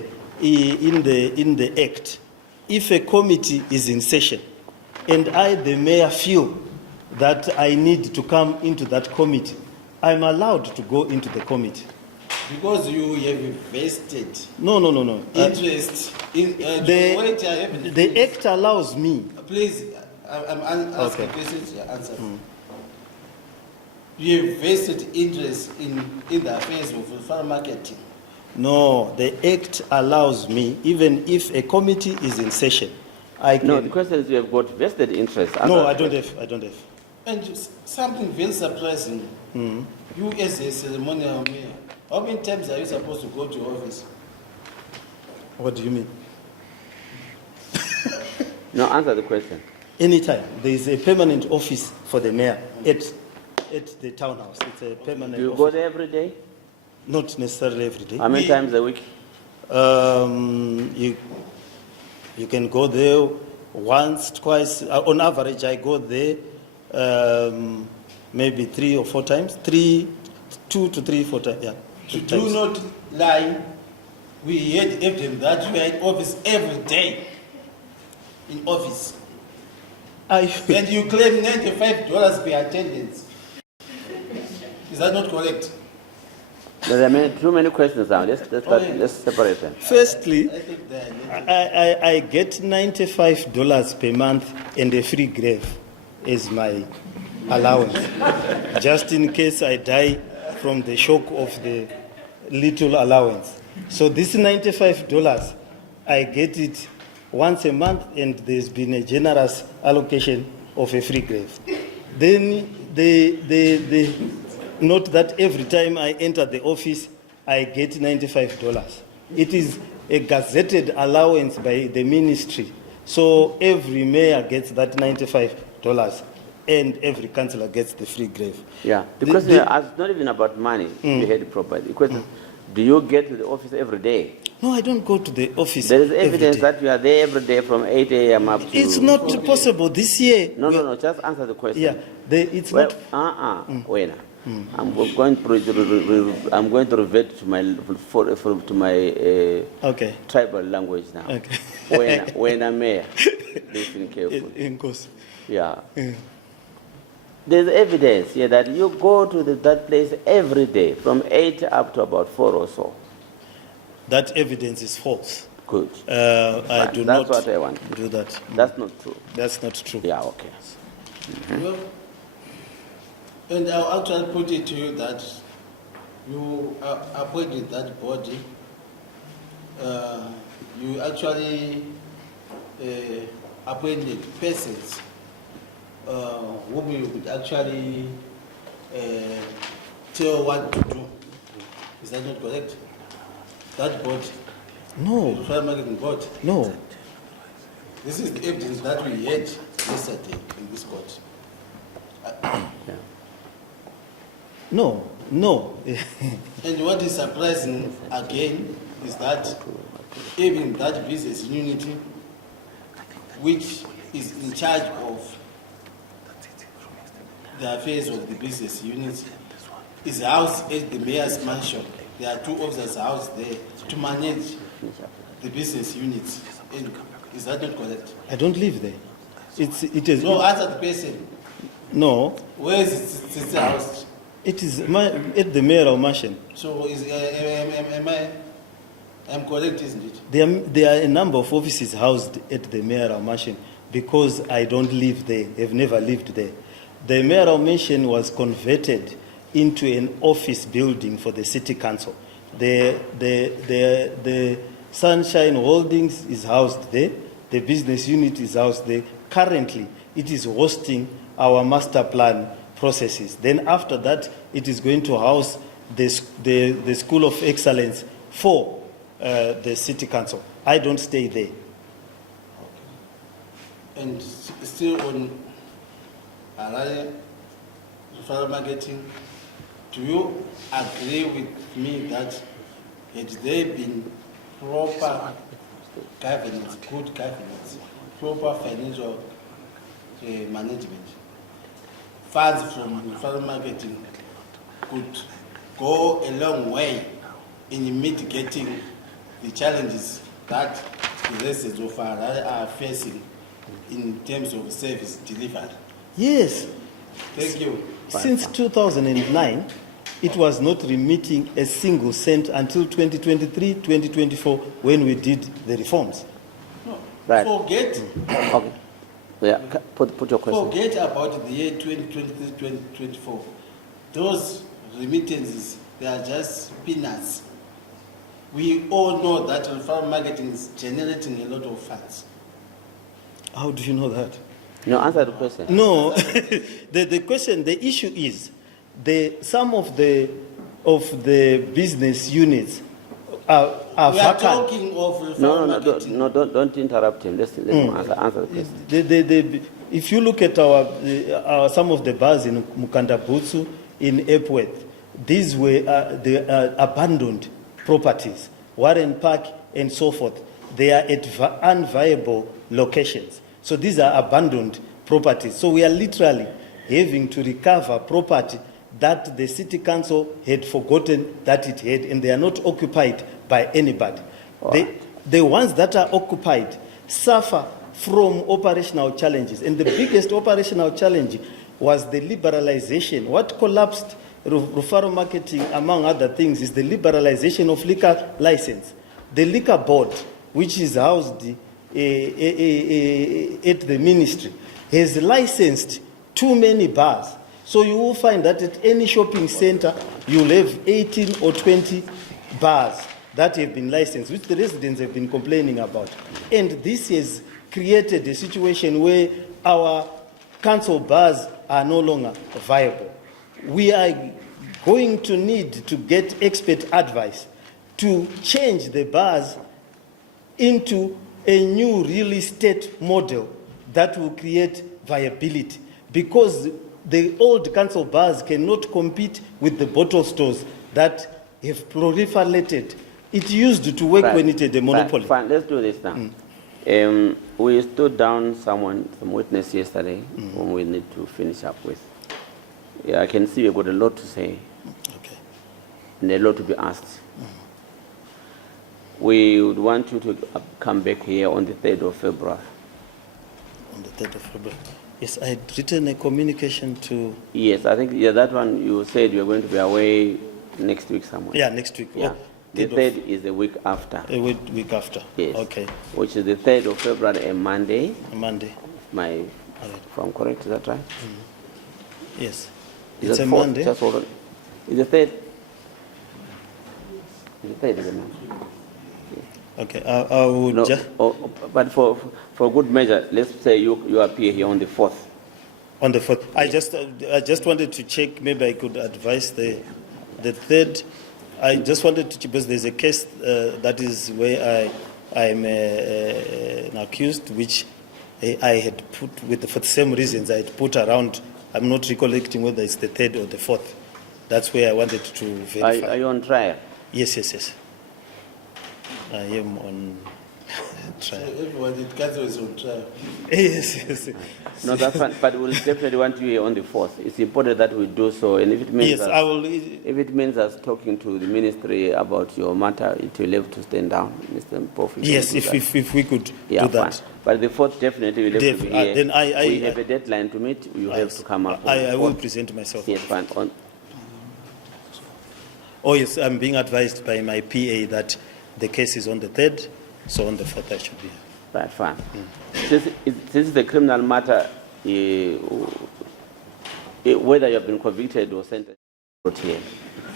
act, if a committee is in session, and I, the mayor, feel that I need to come into that committee, I'm allowed to go into the committee. Because you have vested No. interest in the act allows me. Please, I'm asking questions. Answer. You have vested interest in the affairs of farm marketing. No, the act allows me, even if a committee is in session, I can. No, the question is you have got vested interest. No, I don't have. And something very surprising. You as a ceremonial mayor, how many times are you supposed to go to your office? What do you mean? No, answer the question. Anytime. There is a permanent office for the mayor at the townhouse. It's a permanent Do you office. go there every day? Not necessarily every day. How many times a week? You can go there once, twice. On average, I go there maybe 3 or 4 times. 2 to 3, 4 times. Yeah. Do not lie. We had evidence that you are in office every day. In office. And you claim $95 per attendance. Is that not correct? There are too many questions now. Let's separate them. Firstly, I think they are I get $95 per month and a free grave as my allowance, just in case I die from the shock of the little allowance. So this $95, I get it once a month, and there's been a generous allocation of a free grave. Then the note that every time I enter the office, I get $95. It is a gazetted allowance by the ministry. So every mayor gets that $95 and every councillor gets the free grave. Yeah, the question is not even about money, if you heard it properly. The question is, do you get to the office every day? No, I don't go to the office. There is every evidence day. that you are there every day from 8 a.m. up to... It's not possible this year. No, just answer the question. Yeah, it's Well, not. wait. I'm going to revert to my Okay. tribal language now. Okay. When I'm mayor, listen carefully. In course. Yeah. There's evidence here that you go to that place every day from 8 up to about 4 or so. That evidence is false. Good. I do not That's what I want. do that. That's not true. That's not true. Yeah, okay. Well, and I'll actually put it to you that you appointed that body. You actually appointed persons whom you could actually tell what to do. Is that not correct? That body, No, the Farmer Marketing Board. no. This is the evidence that we had yesterday in this court. No. And what is surprising again is that even that business unity, which is in charge of the affairs of the business unit, is housed at the mayor's mansion. There are 2 officers housed there to manage the business units. And is that not correct? I don't live there. It is. No, answer the person. No, Where is it housed? it is at the mayoral mansion. So I'm correct, isn't it? There are a number of offices housed at the mayoral mansion because I don't live there. I've never lived there. The mayoral mansion was converted into an office building for the city council. The Sunshine Holdings is housed there. The business unit is housed there. Currently, it is hosting our master plan processes. Then after that, it is going to house the School of Excellence for the city council. I don't stay there. And still on Harare Farmer Marketing, do you agree with me that had there been proper governance, good governance, proper financial management, funds from farmer marketing could go a long way in mitigating the challenges that the residents of Harare are facing in terms of service delivery? Yes. Thank you. Since 2009, it was not remitting a single cent until 2023, 2024, when we did the reforms. No. Right. Forget Okay. Yeah, put your question. Forget about the year 2023, 2024. Those remittances, they are just peanuts. We all know that farm marketing is generating a lot of funds. How do you know that? No, answer the question. No, the question, the issue is, some of the business units are We are vacant. talking of farm marketing. Don't interrupt him. Let him answer the question. If you look at our some of the bars in Mukandabutsu, in Epworth, these were abandoned properties, Warren Park and so forth. They are at unviable locations. So these are abandoned properties. So we are literally having to recover property that the city council had forgotten that it had, and they are not occupied by anybody. The ones that are occupied suffer from operational challenges, and the biggest operational challenge was the liberalization. What collapsed Rufaro Marketing, among other things, is the liberalization of liquor license. The liquor board, which is housed at the ministry, has licensed too many bars. So you will find that at any shopping center, you'll have 18 or 20 bars that have been licensed, which the residents have been complaining about. And this has created a situation where our council bars are no longer viable. We are going to need to get expert advice to change the bars into a new real estate model that will create viability, because the old council bars cannot compete with the bottle stores that have proliferated. It used to work when it had a monopoly. Fine. Let's do this now. We stood down some witness yesterday whom we need to finish up with. Yeah, I can see you've got a lot to say. Okay. And a lot to be asked. We would want you to come back here on the 3rd of February. On the 3rd of February. Yes, I had written a communication to... Yes, I think that one you said you are going to be away next week somewhere. Yeah, next week. Yeah. Oh, the 3rd is the week after. A week after. Yes. Okay. Which is the 3rd of February, a Monday. A Monday. If I'm correct, is that right? Yes. Is It's that a fourth? Monday. Just hold on. Is the 3rd? Is the 3rd is a Monday? Okay, I would No, just... but for good measure, let's say you appear here on the 4th. On the 4th. I just wanted to check, maybe I could advise the 3rd. I just wanted to, because there's a case that is where I'm an accused, which I had put, for the same reasons, I had put around, I'm not recollecting whether it's the 3rd or the 4th. That's where I wanted to verify. Are you on trial? Yes. I am on trial. Everyone in council is on trial. Yes. No, that's fine. But we'll definitely want you here on the 4th. It's important that we do so. And if it means Yes, I will. If it means us talking to the ministry about your matter, it will have to stand down, Mr. Mpofu. Yes, if we could do that. Fine. But the 4th definitely will have to be here. Then we have a deadline to meet. You have to come up. I will present myself. Yes, fine. Oh, yes, I'm being advised by my PA that the case is on the 3rd, so on the 4th I should be here. Right, fine. Since this is a criminal matter, whether you have been convicted or sentenced, not here.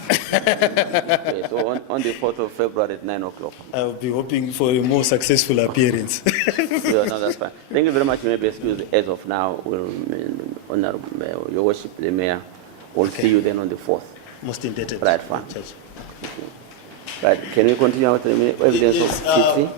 Okay, so on the 4th of February at 9 o'clock. I'll be hoping for a more successful appearance. Yeah, no, that's fine. Thank you very much. You may be excused as of now. Honorable Your Worship, the Mayor, will see you then on the 4th. Most indebted. Right, fine. Judge. Right, can we continue with the evidence of CC?